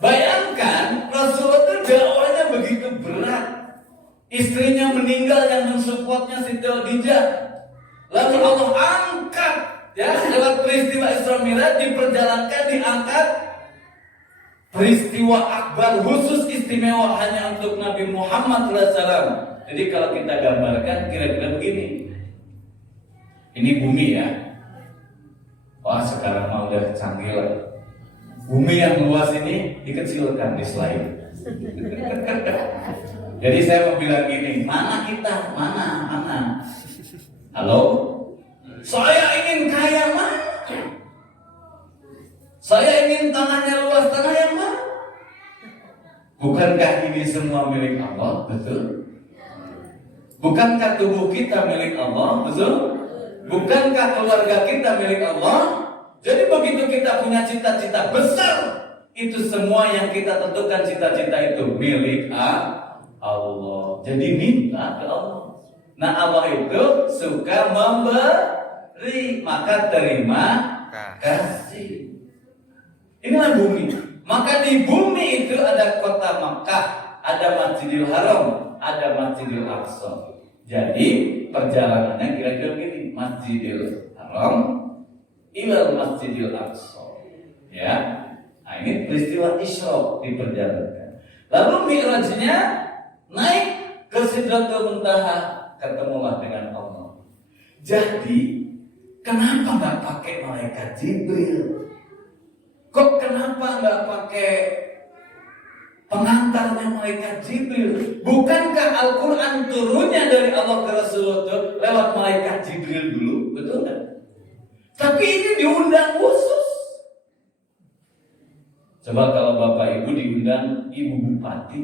Bayangkan Rasulullah itu dakwahnya begitu berat. Istrinya meninggal yang mensupportnya Siti Khadijah. Lalu Allah angkat, ya lewat peristiwa Isra Mi'raj diperjalankan, diangkat peristiwa akbar khusus istimewa hanya untuk Nabi Muhammad SAW. Jadi kalau kita gambarkan kira-kira begini. Ini bumi ya. Wah sekarang mah udah canggih lah. Bumi yang luas ini dikecilkan di slide. Jadi saya mau bilang gini, mana kita? Mana? Halo? Saya ingin kaya mana? Saya ingin tanahnya luas, tanah yang mana? Bukankah ini semua milik Allah? Betul. Bukankah tubuh kita milik Allah? Betul. Bukankah keluarga kita milik Allah? Jadi begitu kita punya cita-cita besar, itu semua yang kita tentukan cita-cita itu milik Allah. Jadi minta ke Allah. Nah Allah itu suka memberi, maka terima kasih. Inilah bumi. Maka di bumi itu ada kota Makkah, ada Masjidil Haram, ada Masjidil Aqsa. Jadi perjalanannya kira-kira begini, Masjidil Haram ilal Masjidil Aqsa. Ya. Nah ini peristiwa Isra diperjalankan. Lalu Mi'rajnya naik ke Sidratul Muntaha, ketemulah dengan Allah. Jadi kenapa nggak pakai malaikat Jibril? Kok kenapa nggak pakai pengantarnya malaikat Jibril? Bukankah Al-Quran turunnya dari Allah ke Rasulullah lewat malaikat Jibril dulu? Betul nggak? Tapi ini diundang khusus. Coba kalau Bapak Ibu diundang Ibu Bupati,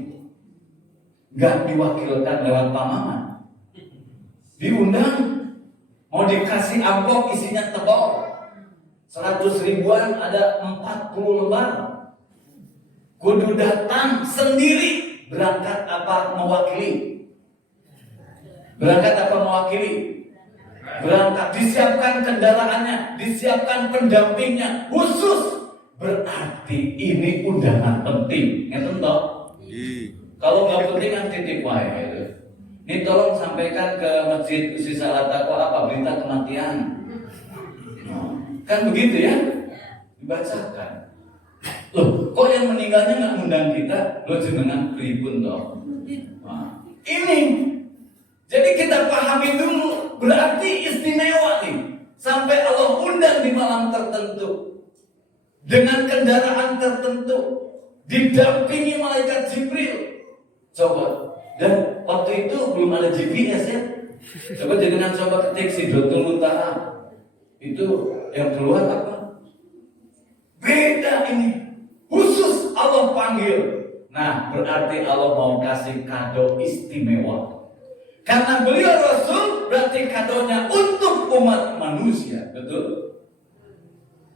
nggak diwakilkan lewat Pak Maman. Diundang, mau dikasih amplop isinya tebal, 100 ribuan, ada 40 lembar. Kudu datang sendiri, berangkat apa mewakili? Berangkat, disiapkan kendaraannya, disiapkan pendampingnya khusus. Berarti ini undangan penting, ngerti toh? Kalau nggak penting kan titip wae gitu. Ini tolong sampaikan ke Masjid Usis Al-Taqwa apa berita kematian. Kan begitu ya? Dibacakan. Loh, kok yang meninggalnya nggak undang kita? Lo jenengan pripun toh? Nah, ini. Jadi kita pahami dulu, berarti istimewa nih. Sampai Allah undang di malam tertentu. Dengan kendaraan tertentu, didampingi malaikat Jibril. Coba, dan waktu itu belum ada GPS ya. Coba jangan coba ketik Sidratul Muntaha. Itu yang keluar apa? Beda ini. Khusus Allah panggil. Nah, berarti Allah mau kasih kado istimewa. Karena beliau Rasul, berarti kadonya untuk umat manusia. Betul?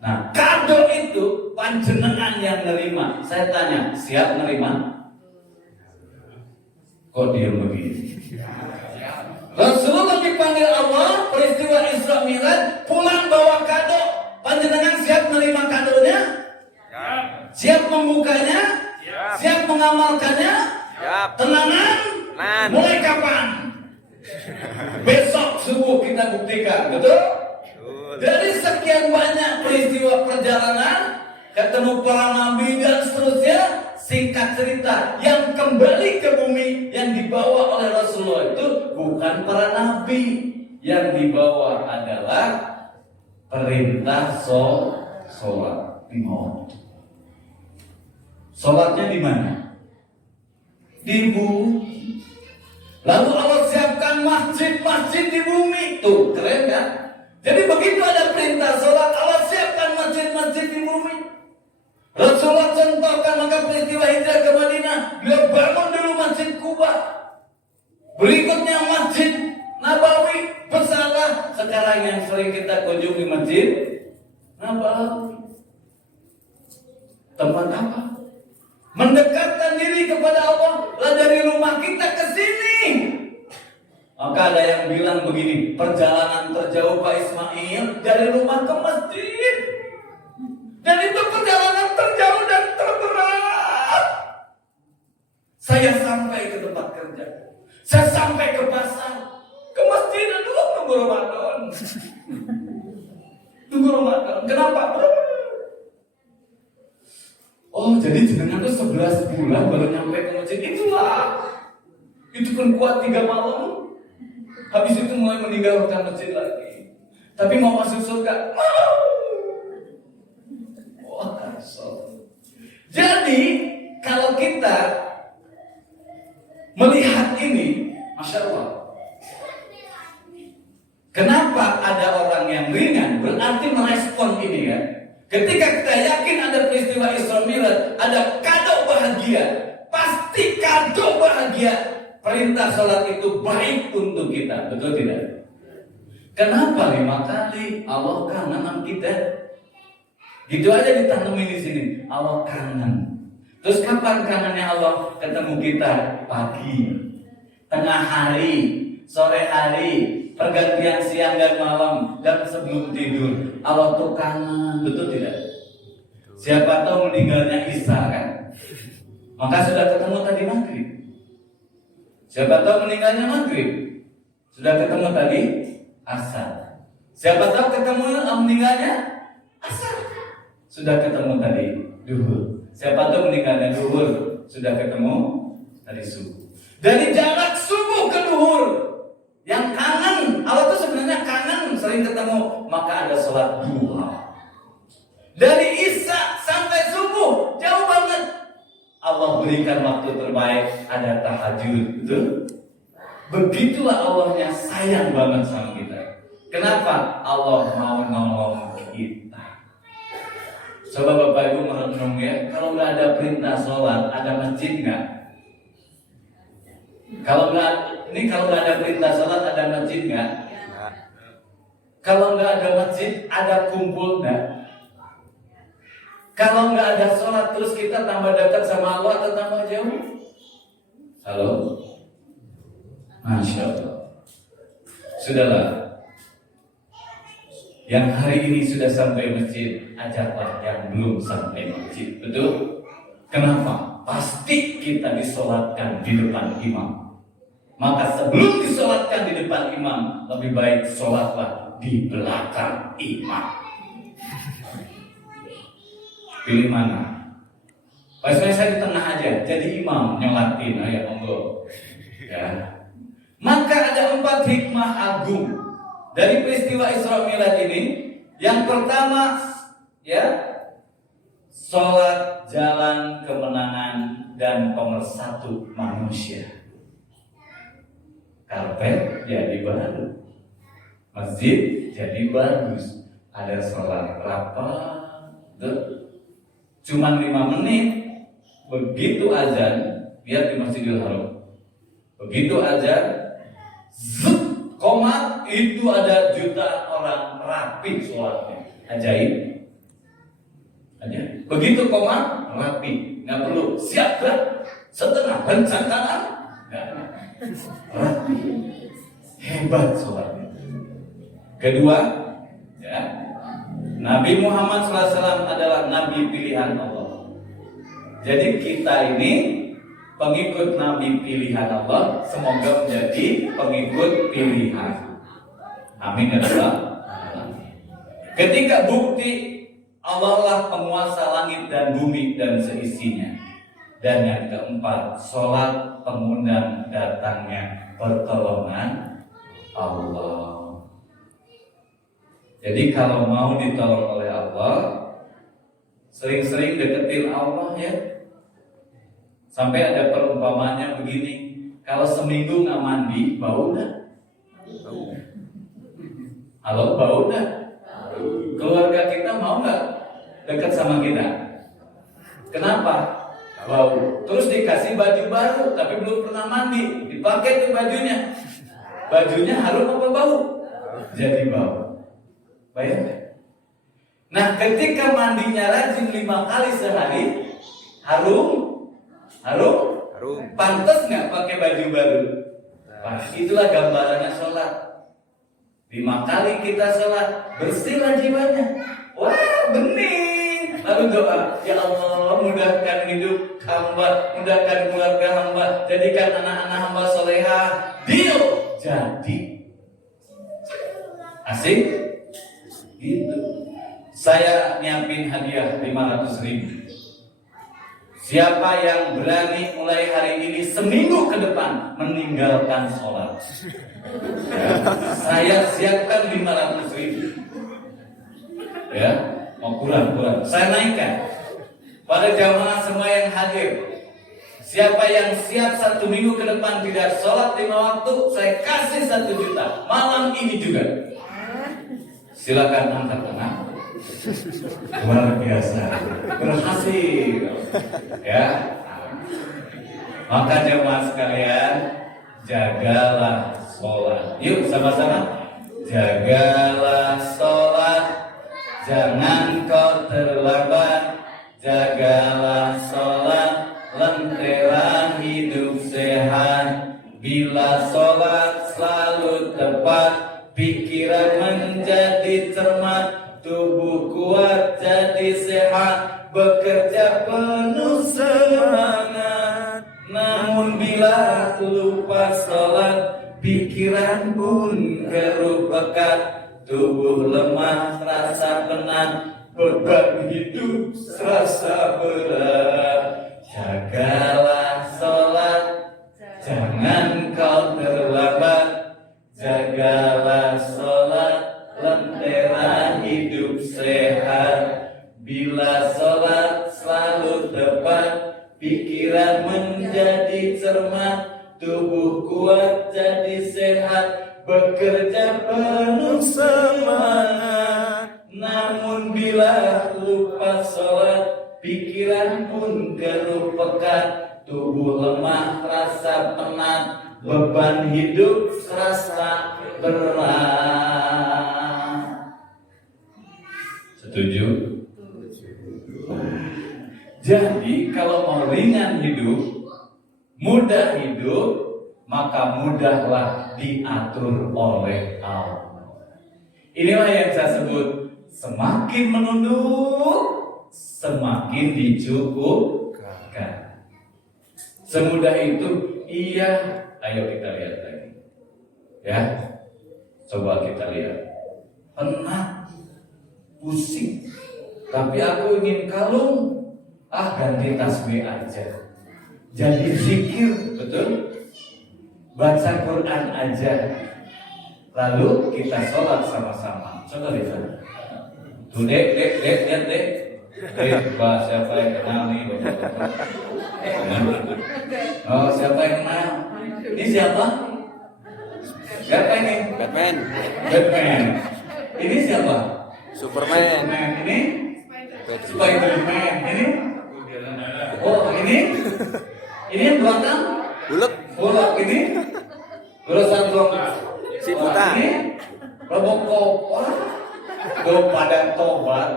Nah, kado itu panjenengan yang nerima. Saya tanya, siap nerima? Kok diam begini? Rasulullah dipanggil Allah, peristiwa Isra Mi'raj, pulang bawa kado. Panjenengan siap menerima kadonya? Siap membukanya? Siap mengamalkannya? Tenangan? Mulai kapan? Besok subuh kita buktikan, betul? Dari sekian banyak peristiwa perjalanan, ketemu para nabi dan seterusnya, singkat cerita, yang kembali ke bumi yang dibawa oleh Rasulullah itu bukan para nabi, yang dibawa adalah perintah sholat di maut. Sholatnya di mana? Di bumi. Lalu Allah siapkan masjid-masjid di bumi. Tuh, keren kan? Jadi begitu ada perintah sholat, Allah siapkan masjid-masjid di bumi. Rasulullah contohkan maka peristiwa hijrah ke Madinah, beliau bangun dulu Masjid Kuba. Berikutnya Masjid Nabawi, besarlah sekarang yang sering kita kunjungi Masjid Nabawi. Tempat apa? Mendekatkan diri kepada Allah. Lah dari rumah kita ke sini. Maka ada yang bilang begini, perjalanan terjauh Pak Ismail dari rumah ke masjid. Dan itu perjalanan terjauh dan terberat. Saya sampai ke tempat kerja, saya sampai ke pasar, ke masjid, aduh nunggu Ramadan. Nunggu Ramadan, kenapa? Oh, jadi jenengan tuh 11 bulan baru nyampe ke masjid. Itulah. Itu kan kuat 3 malam. Habis itu mulai meninggalkan masjid lagi. Tapi mau masuk surga, mau. Wah, kasar. Jadi, kalau kita melihat ini, Masya Allah. Kenapa ada orang yang ringan? Berarti merespon ini ya. Ketika kita yakin ada peristiwa Isra Mi'raj, ada kado bahagia, pasti kado bahagia. Perintah sholat itu baik untuk kita, betul tidak? Kenapa 5 kali Allah kangen sama kita? Gitu aja ditanemin di sini, Allah kangen. Terus kapan kangennya Allah ketemu kita? Pagi, tengah hari, sore hari, pergantian siang dan malam, dan sebelum tidur. Allah tuh kangen, betul tidak? Siapa tahu meninggalnya Isa kan? Maka sudah ketemu tadi maghrib. Siapa tahu meninggalnya maghrib, sudah ketemu tadi asar. Siapa tahu ketemu meninggalnya asar, sudah ketemu tadi duhur. Siapa tahu meninggalnya duhur, sudah ketemu tadi subuh. Dari jarak subuh ke duhur, yang kangen, Allah tuh sebenarnya kangen sering ketemu, maka ada sholat duha. Dari Isya sampai subuh jauh banget. Allah berikan waktu terbaik, ada tahajud, betul? Begitulah Allahnya sayang banget sama kita. Kenapa? Allah mau nolong kita. Coba Bapak Ibu merenung ya, kalau nggak ada perintah sholat, ada masjid nggak? Kalau nggak ada perintah sholat, ada masjid nggak? Kalau nggak ada masjid, ada kumpul nggak? Kalau nggak ada sholat, terus kita tambah dekat sama Allah atau tambah jauh? Halo? Masya Allah. Sudahlah. Yang hari ini sudah sampai masjid, ajaklah yang belum sampai masjid. Betul? Kenapa? Pasti kita disolatkan di depan imam. Maka sebelum disolatkan di depan imam, lebih baik sholatlah di belakang imam. Pilih mana? Pas saya di tengah aja, jadi imam nyolatin, ayo monggo. Ya. Maka ada 4 hikmah agung dari peristiwa Isra Mi'raj ini. Yang pertama, ya, sholat jalan kemenangan dan pemersatu manusia. karpet jadi baru, masjid jadi bagus, ada sholat rapat, cuman 5 menit, begitu azan, lihat di Masjidil Haram, begitu azan, komat itu ada jutaan orang rapi sholatnya, ajaib. Begitu komat rapi, nggak perlu siap kan, setengah rencangan, rapi, hebat sholatnya. Kedua, ya, Nabi Muhammad SAW adalah Nabi pilihan Allah. Jadi kita ini pengikut Nabi pilihan Allah, semoga menjadi pengikut pilihan. Amin ya Allah. Ketika bukti Allah lah penguasa langit dan bumi dan seisinya. Dan yang keempat, sholat pengundang datangnya pertolongan Allah. Jadi kalau mau ditolong oleh Allah, sering-sering deketin Allah ya. Sampai ada perumpamannya begini, kalau seminggu nggak mandi, bau nggak? Halo, bau nggak? Keluarga kita mau nggak dekat sama kita? Kenapa? Bau. Terus dikasih baju baru, tapi belum pernah mandi, dipakai tuh bajunya. Bajunya harum apa bau? Jadi bau. Bayangkan. Nah, ketika mandinya rajin 5 kali sehari, harum, pantas nggak pakai baju baru? Itulah gambarannya sholat. 5 kali kita sholat, bersihlah jiwanya. Wah, bening. Lalu doa, ya Allah, mudahkan hidup hamba, mudahkan keluarga hamba, jadikan anak-anak hamba solehah. Deal, jadi. Asik? Gitu. Saya nyiapin hadiah 500.000. Siapa yang berani mulai hari ini seminggu ke depan meninggalkan sholat, saya siapkan 500.000. Ya, mau kurang. Saya naikkan pada jamaah semua yang hadir. Siapa yang siap 1 minggu ke depan tidak sholat 5 waktu, saya kasih 1 juta malam ini juga. Silakan angkat tangan. Luar biasa, berhasil. Ya, maka jemaah sekalian, jagalah sholat. Yuk sama-sama, jagalah sholat, jangan kau terlambat. Jagalah sholat, lentera hidup sehat. Bila sholat selalu tepat, pikiran menjadi cermat, tubuh kuat jadi sehat, bekerja penuh semangat. Namun bila lupa sholat, pikiran pun keruh pekat, tubuh lemah terasa penat, beban hidup serasa berat. Jagalah sholat, jangan kau terlambat. Jagalah sholat, lentera hidup sehat. Bila sholat selalu tepat, pikiran menjadi cermat, tubuh kuat jadi sehat, bekerja penuh semangat. Namun bila lupa sholat, pikiran pun keruh pekat, tubuh lemah terasa penat, beban hidup serasa berat. Setuju? Jadi kalau mau ringan hidup, mudah hidup, maka mudahlah diatur oleh Allah. Inilah yang saya sebut, semakin menunduk, semakin dicukupkan. Semudah itu, iya. Ayo kita lihat lagi. Ya, coba kita lihat. Penat, pusing, tapi aku ingin kalung. Ganti tasbih aja. Jadi zikir, betul? Baca Quran aja. Lalu kita sholat sama-sama. Coba lihat. Tuh dek, lihat dek. Siapa yang kenal nih? Oh, siapa yang kenal? Ini siapa? Siapa ini? Batman, Batman. Ini siapa? Superman, Ini Spiderman. Ini? Oh, ini? Ini yang belakang? Hulk, Bulak ini? Urusan si Buta, Ini? Robocop. Wah, belum pada tobat.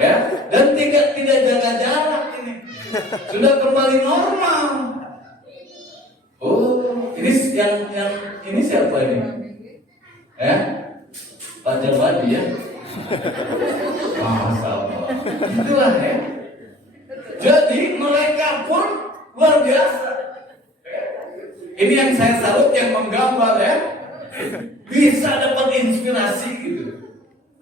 Ya, dan tidak jaga jarak ini. Sudah kembali normal. Oh, ini yang ini siapa ini? Ya? Pak Jawadi ya? Masya Allah. Itulah ya. Jadi mereka pun luar biasa. Ini yang saya salut yang menggambar ya. Bisa dapat inspirasi gitu.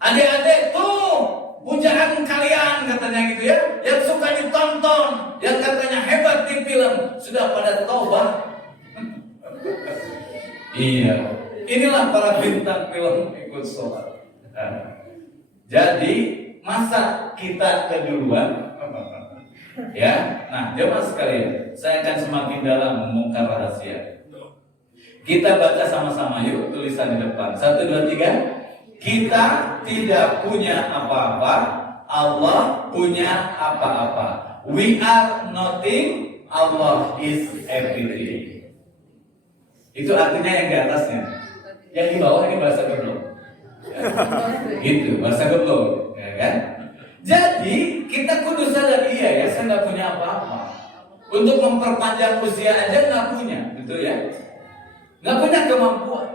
Adik-adik tuh pujaan kalian katanya gitu ya. Yang suka ditonton, yang katanya hebat di film, sudah pada taubat. Iya. Inilah para bintang film ikut sholat. Jadi masa kita keduluan? Ya, nah jemaah sekalian, saya akan semakin dalam membongkar rahasia. Kita baca sama-sama yuk tulisan di depan. 1, 2, 3. Kita tidak punya apa-apa, Allah punya apa-apa. We are nothing, Allah is everything. Itu artinya yang di atasnya. Yang di bawah ini bahasa geblok. Gitu, bahasa geblok, ya kan? Jadi kita kudu sadar, iya ya, saya nggak punya apa-apa. Untuk memperpanjang usia aja nggak punya, betul ya? Nggak punya kemampuan.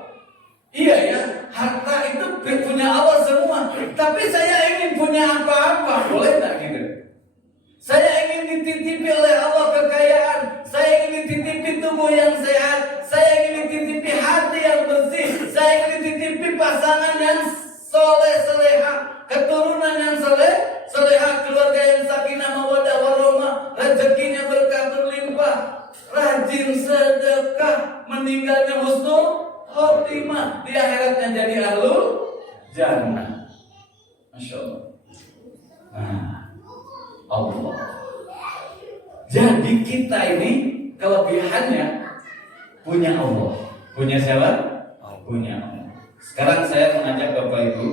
Iya ya, harta itu punya Allah semua. Tapi saya ingin punya apa-apa, boleh nggak gitu? Saya ingin dititipi oleh Allah kekayaan. Saya ingin dititipi tubuh yang sehat. Saya ingin dititipi hati yang bersih. Saya ingin dititipi pasangan yang soleh soleha, keturunan yang soleha, keluarga yang sakinah mawaddah warahmah, rezekinya berkah berlimpah, rajin sedekah, meninggalnya husnul khotimah, di akhiratnya jadi ahlul jannah. Masya Allah. Nah, Allah. Jadi kita ini kelebihannya punya Allah. Punya siapa? Punya Allah. Sekarang saya mengajak Bapak Ibu,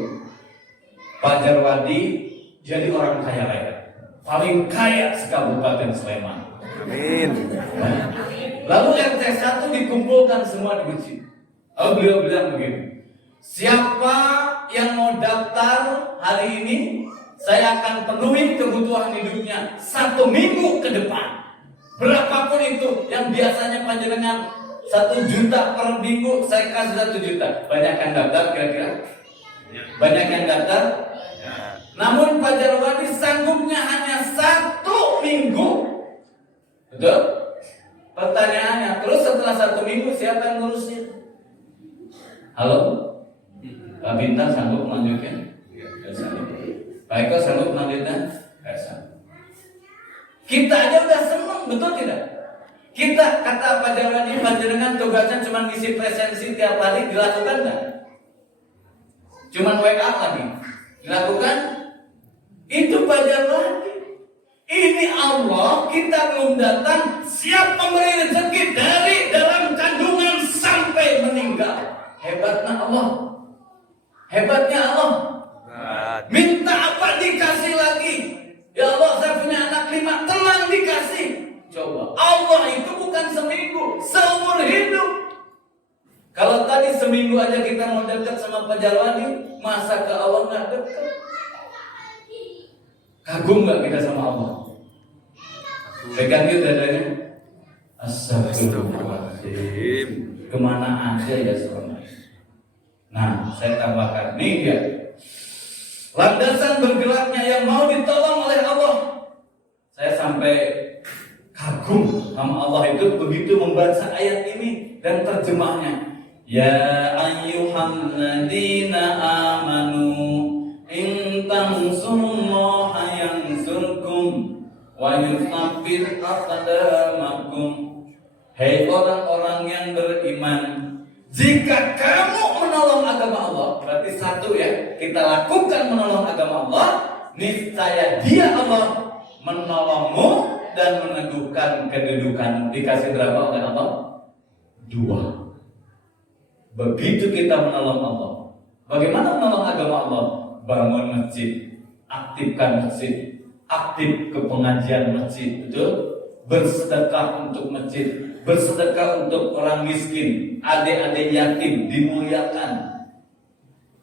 Pak Jarwadi jadi orang kaya raya, paling kaya sekabupaten Sleman. amin. Lalu RT 1 dikumpulkan semua di masjid. Lalu beliau bilang begini, siapa yang mau daftar hari ini, saya akan penuhi kebutuhan hidupnya 1 minggu ke depan. Berapapun itu, yang biasanya panjenengan 1 juta per minggu, saya kasih 1 juta. Banyak yang daftar kira-kira? Banyak yang daftar? Namun Pak Jarwadi sanggupnya hanya 1 minggu. Betul? Pertanyaannya, terus setelah 1 minggu siapa yang ngurusin? Halo? Pak Bintang sanggup melanjutkan? Tidak sanggup. Pak Eko sanggup melanjutkan? Tidak sanggup. Kita aja udah senang, betul tidak? Kita kata Pak Jarwadi, panjenengan tugasnya cuma ngisi presensi tiap hari, dilakukan nggak? Cuman WA lagi, dilakukan? Itu Pak Jarwadi. Ini Allah, kita belum datang, siap memberi rezeki dari dalam kandungan sampai meninggal. Hebatnya Allah. Hebatnya Allah. Minta apa dikasih lagi. Ya Allah, saya punya anak 5, tenang dikasih. Coba, Allah itu bukan seminggu, seumur hidup. Kalau tadi seminggu aja kita mau dekat sama Pak Jarwadi, masa ke Allah nggak dekat? Kagum nggak kita sama Allah? Pegang itu dadanya. Astagfirullahaladzim. Kemana aja ya selama ini? Nah, saya tambahkan nih ya. Landasan bergeraknya yang mau ditolong oleh Allah. Saya sampai kagum sama Allah itu begitu membaca ayat ini dan terjemahnya. Ya ayyuhalladzina amanu in tansurullaha yansurkum wa yutsabbit aqdamakum. Hei orang-orang yang beriman, jika kamu menolong agama Allah, berarti 1 ya, kita lakukan menolong agama Allah, niscaya Dia Allah menolongmu dan meneguhkan kedudukanmu. Dikasih berapa oleh Allah? 2. Begitu kita menolong Allah, bagaimana menolong agama Allah? Bangun masjid, aktifkan masjid, aktif ke pengajian masjid, betul? Bersedekah untuk masjid, bersedekah untuk orang miskin, adik-adik yatim dimuliakan,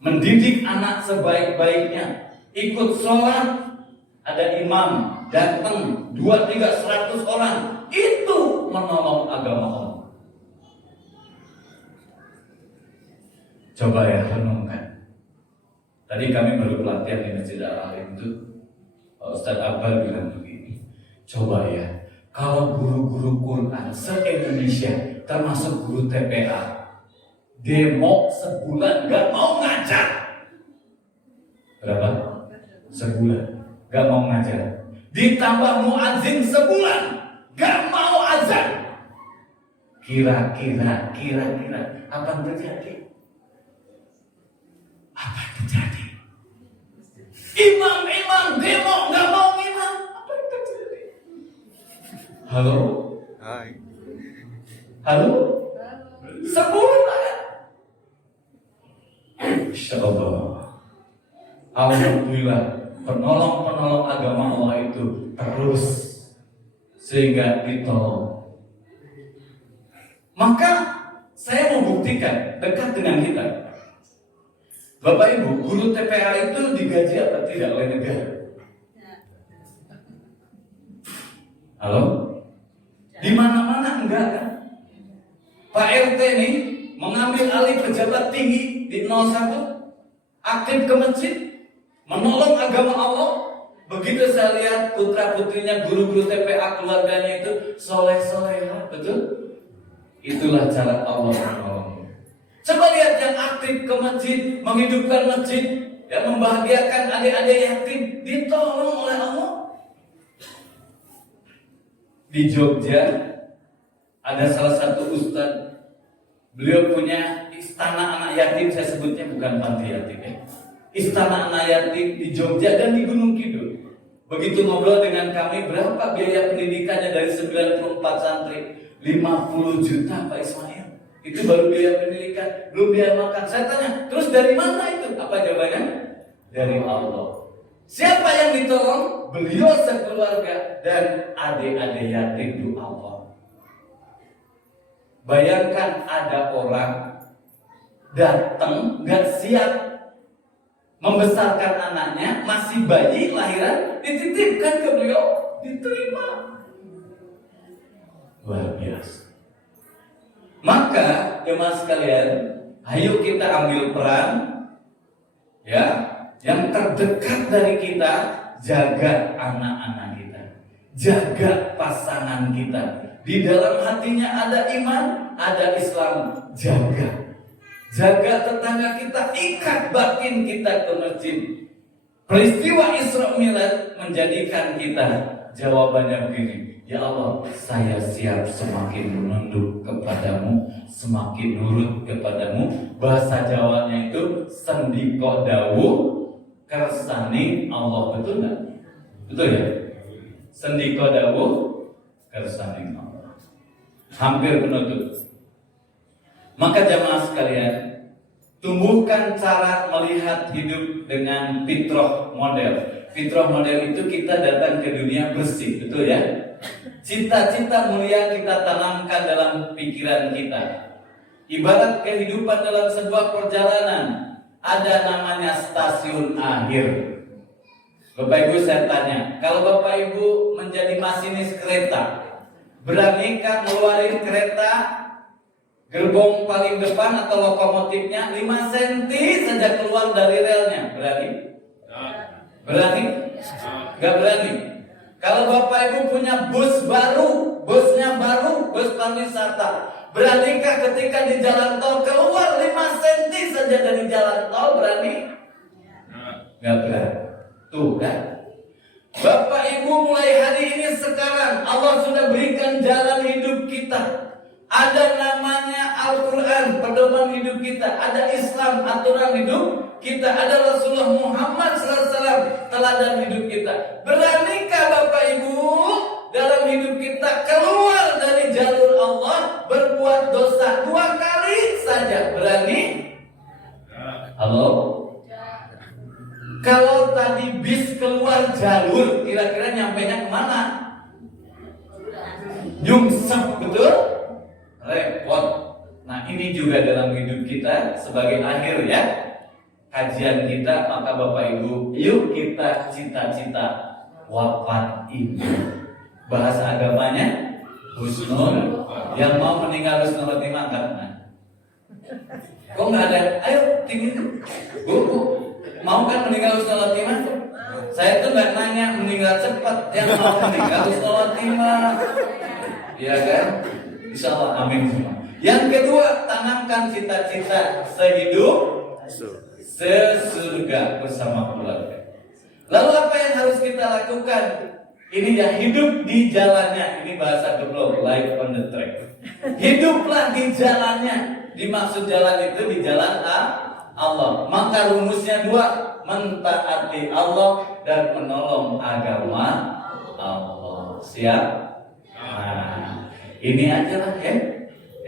mendidik anak sebaik-baiknya, ikut sholat, ada imam datang 2-3-100 orang, itu menolong agama Allah. Coba ya renungkan. Tadi kami baru pelatihan di Masjid Al-Alim itu, Ustaz Akbar bilang begini, coba ya, kalau guru-guru Quran se-Indonesia, termasuk guru TPA, demo sebulan gak mau ngajar. Berapa? Sebulan gak mau ngajar. Ditambah muadzin sebulan gak mau azan. Kira-kira apa yang terjadi? Apa yang terjadi? Imam demo gak mau imam. Apa yang terjadi? Halo? Hai. Halo? Sebulan ya? Insyaallah. Alhamdulillah, penolong-penolong agama Allah itu terus sehingga ditolong. Maka saya mau buktikan dekat dengan kita. Bapak Ibu, guru TPA itu digaji apa tidak oleh negara? Halo? Di mana-mana enggak kan? Pak RT nih mengambil alih pejabat tinggi di 01, aktif ke masjid, menolong agama Allah. Begitu saya lihat putra-putrinya, guru-guru TPA, keluarganya itu soleh-solehah, betul? Itulah cara Allah menolong. Coba lihat yang aktif ke masjid, menghidupkan masjid, yang membahagiakan adik-adik yatim, ditolong oleh Allah. Di Jogja ada salah satu ustadz, beliau punya istana anak yatim, saya sebutnya bukan panti yatim ya. Istana anak yatim di Jogja dan di Gunung Kidul. Begitu ngobrol dengan kami, berapa biaya pendidikannya dari 94 santri? 50 juta Pak Ismail. Itu baru biaya pendidikan, belum biaya makan. Saya tanya, terus dari mana itu? Apa jawabannya? Dari Allah. Siapa yang ditolong? Beliau sekeluarga dan adik-adik yatim itu Allah. Bayangkan ada orang datang gak siap membesarkan anaknya, masih bayi lahiran, dititipkan ke beliau, diterima. Luar biasa. Maka jemaah sekalian, ayo kita ambil peran, ya, yang terdekat dari kita, jaga anak-anak kita, jaga pasangan kita. Di dalam hatinya ada iman, ada Islam, jaga tetangga kita, ikat batin kita ke masjid. Peristiwa Isra Mi'raj menjadikan kita jawabannya begini, ya Allah, saya siap semakin menunduk kepadamu, semakin nurut kepadamu. Bahasa Jawanya itu sendiko dawu kersani Allah, betul nggak? Betul ya? Sendiko dawu kersani Allah. Hampir penutup. Maka jamaah sekalian, tumbuhkan cara melihat hidup dengan fitrah model. Fitrah model itu kita datang ke dunia bersih, betul ya? Cita-cita mulia kita tanamkan dalam pikiran kita. Ibarat kehidupan dalam sebuah perjalanan, ada namanya stasiun akhir. Bapak Ibu, saya tanya, kalau Bapak Ibu menjadi masinis kereta, beranikah ngeluarin kereta gerbong paling depan atau lokomotifnya 5 cm saja keluar dari relnya? Berani? Berani? Gak berani. Kalau Bapak Ibu punya bus baru, busnya baru, bus pariwisata, beranikah ketika di jalan tol keluar 5 cm saja dari jalan tol? Berani? Gak berani. Tuh kan? Bapak Ibu, mulai hari ini sekarang Allah sudah berikan jalan hidup kita. Ada namanya Al-Quran, pedoman hidup kita. Ada Islam, aturan hidup kita. Ada Rasulullah Muhammad SAW, teladan hidup kita. Beranikah Bapak Ibu dalam hidup kita keluar dari jalur Allah, berbuat dosa 2 kali saja? Berani? jalur, kira-kira nyampainya kemana? Nyungsep, betul? Repot. Nah ini juga dalam hidup kita sebagai akhir ya kajian kita, maka Bapak Ibu, yuk kita cita-cita wafat iman. Bahasa agamanya husnul, yang mau meninggal husnul khotimah angkat tangan. Kok nggak ada? Ayo tinggi Bu, mau kan meninggal husnul khotimah? Saya tuh nggak nanya meninggal cepat, yang mau meninggal husnul khotimah. Iya kan? Insya Allah, amin semua. Yang kedua, tanamkan cita-cita sehidup sesurga bersama keluarga. Lalu apa yang harus kita lakukan? Ini ya, hidup di jalannya. Ini bahasa geblok, life on the track. Hiduplah di jalannya. Dimaksud jalan itu di jalan Allah. Maka rumusnya dua, mentaati Allah dan menolong agama Allah. Siap? Nah, ini aja lah ya.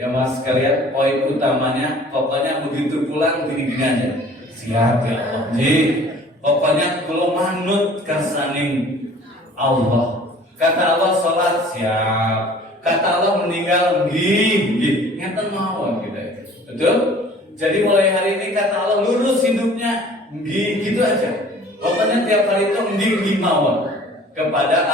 Ya mas sekalian, poin utamanya pokoknya begitu pulang gini-gini aja. Siap ya Allah. Jadi pokoknya kalau manut kersaning Allah. Kata Allah sholat siap. Kata Allah meninggal nggih. Ngeten mawon gitu. Betul? Jadi mulai hari ini kata Allah lurus hidupnya nggih gitu aja. Pokoknya tiap hari itu nggih mawon kepada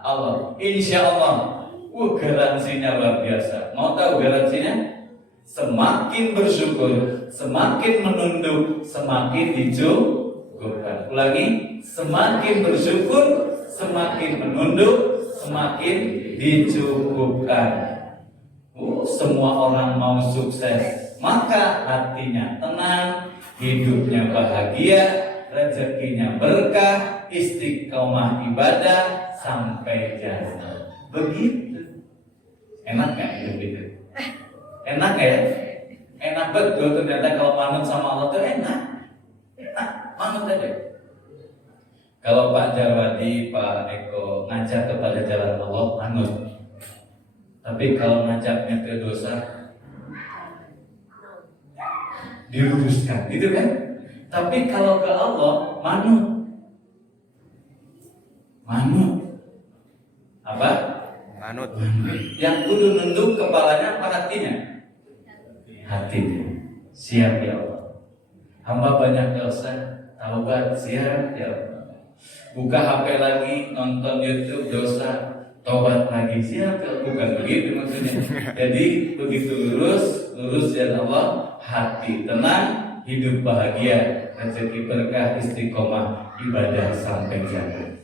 Allah. Insya Allah. Garansinya luar biasa. Mau tahu garansinya? Semakin bersyukur, semakin menunduk, semakin dicukupkan. Ulangi, semakin bersyukur, semakin menunduk, semakin dicukupkan. Semua orang mau sukses, maka hatinya tenang, hidupnya bahagia, rezekinya berkah, istiqomah ibadah sampai jannah. Begitu. Enak gak hidup itu? Enak ya? Enak betul ternyata kalau manut sama Allah itu enak. Enak, manut aja. Kalau Pak Jarwadi, Pak Eko ngajak kepada jalan Allah, manut. Tapi kalau ngajaknya ke dosa, diluruskan, gitu kan? Tapi kalau ke Allah, manut. Manut. Apa? Manut. Yang kudu nunduk kepalanya apa hatinya? Hatinya. Siap ya Allah. Hamba banyak dosa, taubat, siap ya Allah. Buka HP lagi, nonton YouTube dosa, taubat lagi, siap ya Allah. Bukan begitu maksudnya. Jadi begitu lurus ya Allah, hati tenang, hidup bahagia, rezeki berkah, istiqomah, ibadah sampai jannah.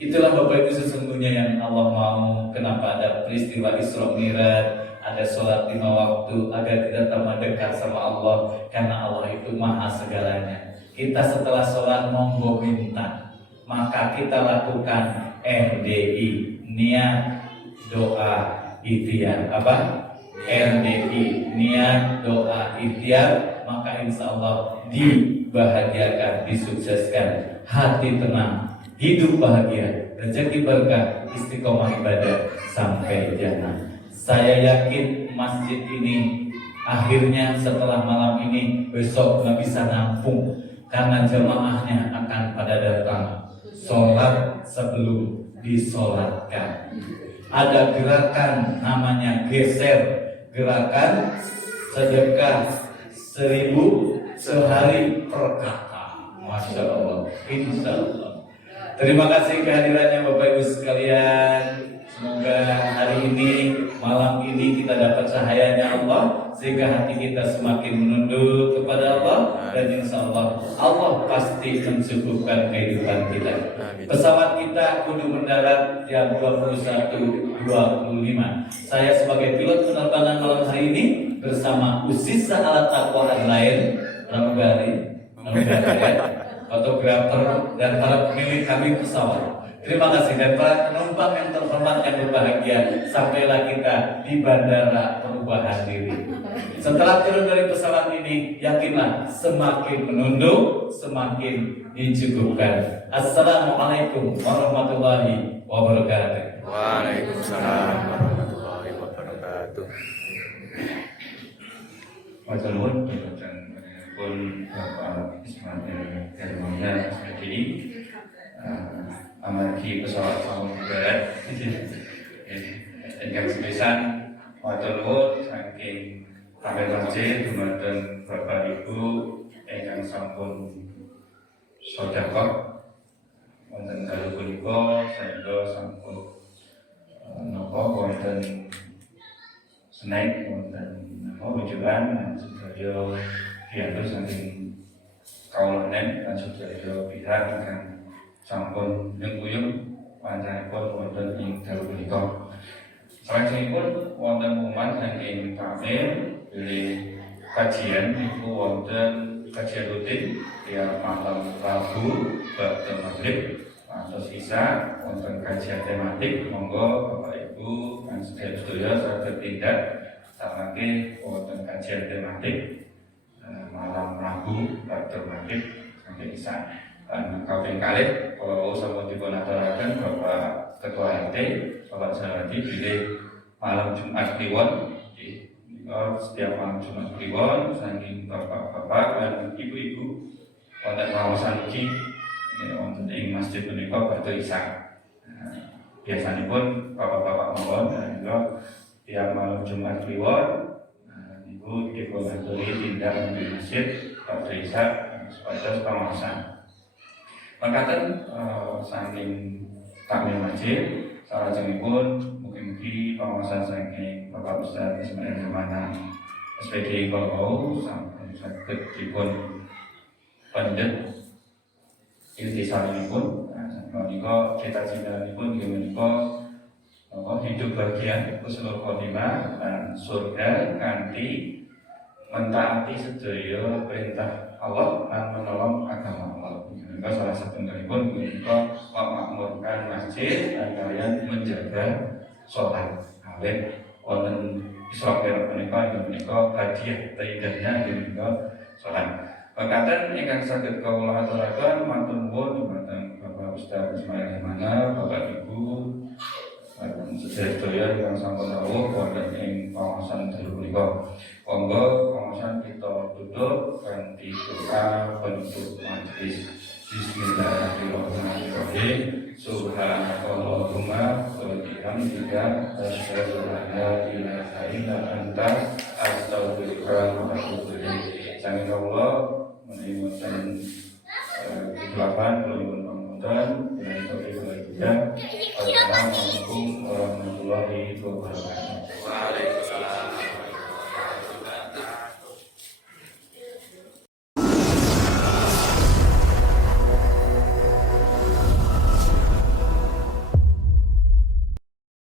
Itulah Bapak Ibu sesungguhnya yang Allah mau. Kenapa ada peristiwa Isra Mi'raj, ada sholat 5 waktu agar kita tambah dekat sama Allah, karena Allah itu maha segalanya. Kita setelah sholat monggo minta, maka kita lakukan RDI, niat doa ikhtiar. Apa? RDI, niat doa ikhtiar, maka insya Allah dibahagiakan, disukseskan, hati tenang, hidup bahagia, rezeki berkah, istiqomah ibadah sampai jannah. Saya yakin masjid ini akhirnya setelah malam ini besok nggak bisa nampung, karena jemaahnya akan pada datang sholat sebelum disolatkan. Ada gerakan namanya geser, gerakan sedekah 1000 sehari per kakak. Masya Allah, insya Allah. Terima kasih kehadirannya Bapak Ibu sekalian. Semoga hari ini, malam ini kita dapat cahayanya Allah, sehingga hati kita semakin menunduk kepada Allah, dan insya Allah Allah pasti mencukupkan kehidupan kita. Pesawat kita kudu mendarat jam 21.25. Saya sebagai pilot penerbangan malam hari ini bersama Usisa Alat Taqwa lain pramugari fotografer dan para pemilik kami pesawat. Terima kasih, dan para penumpang yang terhormat yang berbahagia, sampailah kita di Bandara Perubahan Diri. Setelah turun dari pesawat ini, yakinlah semakin menunduk, semakin dicukupkan. Assalamualaikum warahmatullahi wabarakatuh. Waalaikumsalam warahmatullahi wabarakatuh. Matur nuwun pun Bapak Ismail Hermawan SPDI amargi pesawat sambung darat. Ingkang sepisan matur nuwun saking Tamir Masjid dumateng Bapak Ibu ingkang sampun sedekah wonten dalu punika saengga sampun napa wonten snack wonten wujudan sedaya piyantu saking kaulanen lan sedaya pihak ingkang sampun nyengkuyung panjenenganipun wonten ing dalu punika. Salajengipun wonten pengumuman saking Tamir bilih kajian niku wonten kajian rutin tiap malam Rabu bab maghrib atau sisa wonten kajian tematik. Monggo Bapak Ibu lan sedaya saged tindak tamake wonten kajian tematik malam Rabu bab maghrib sampai isa. Dan kaping kalih kalau sampun dipun aturaken Bapak Ketua RT Bapak Sarwati bilih malam Jumat Kliwon. Setiap malam Jumat Kliwon saking bapak-bapak dan ibu-ibu wonten kawasan iki wonten ing masjid punika badhe isya. Biasanipun bapak-bapak mawon kanggo tiap malam Jumat Kliwon niku dipun aturi tindak di masjid badhe isya supados pengawasan. Makaten saking Tamir Masjid salajengipun mugi-mugi pengawasan saking Bapak Ustaz Ismail Hermana SPD Kolbau sampun saged dipun pendet intisaminipun menika cita-citanipun inggih menika hidup bahagia husnul khotimah lan surga kanthi mentaati sedaya perintah Allah lan menolong agama Allah. Maka salah satu pun menika memakmurkan masjid dan kalian menjaga sholat awet wonten Isra Mi'raj menika hadiah taidahnya menika sholat. Makaten ingkang saged kawula aturaken matur nuwun dumateng Bapak Ustaz Ismail Hermana, Bapak Ibu lan sedaya ingkang sampun rawuh wonten ing pengawasan dalu punika. Monggo pengawasan kita tutup kanthi doa penutup majelis. Bismillahirrahmanirrahim. Subhanakallahumma wa bihamdika asyhadu an la ilaha illa anta astaghfiruka wa atubu ilaik. Saking Allah menawi wonten kegelapan kula pamunten dengan taufiq wal hidayah. Assalamualaikum warahmatullahi wabarakatuh.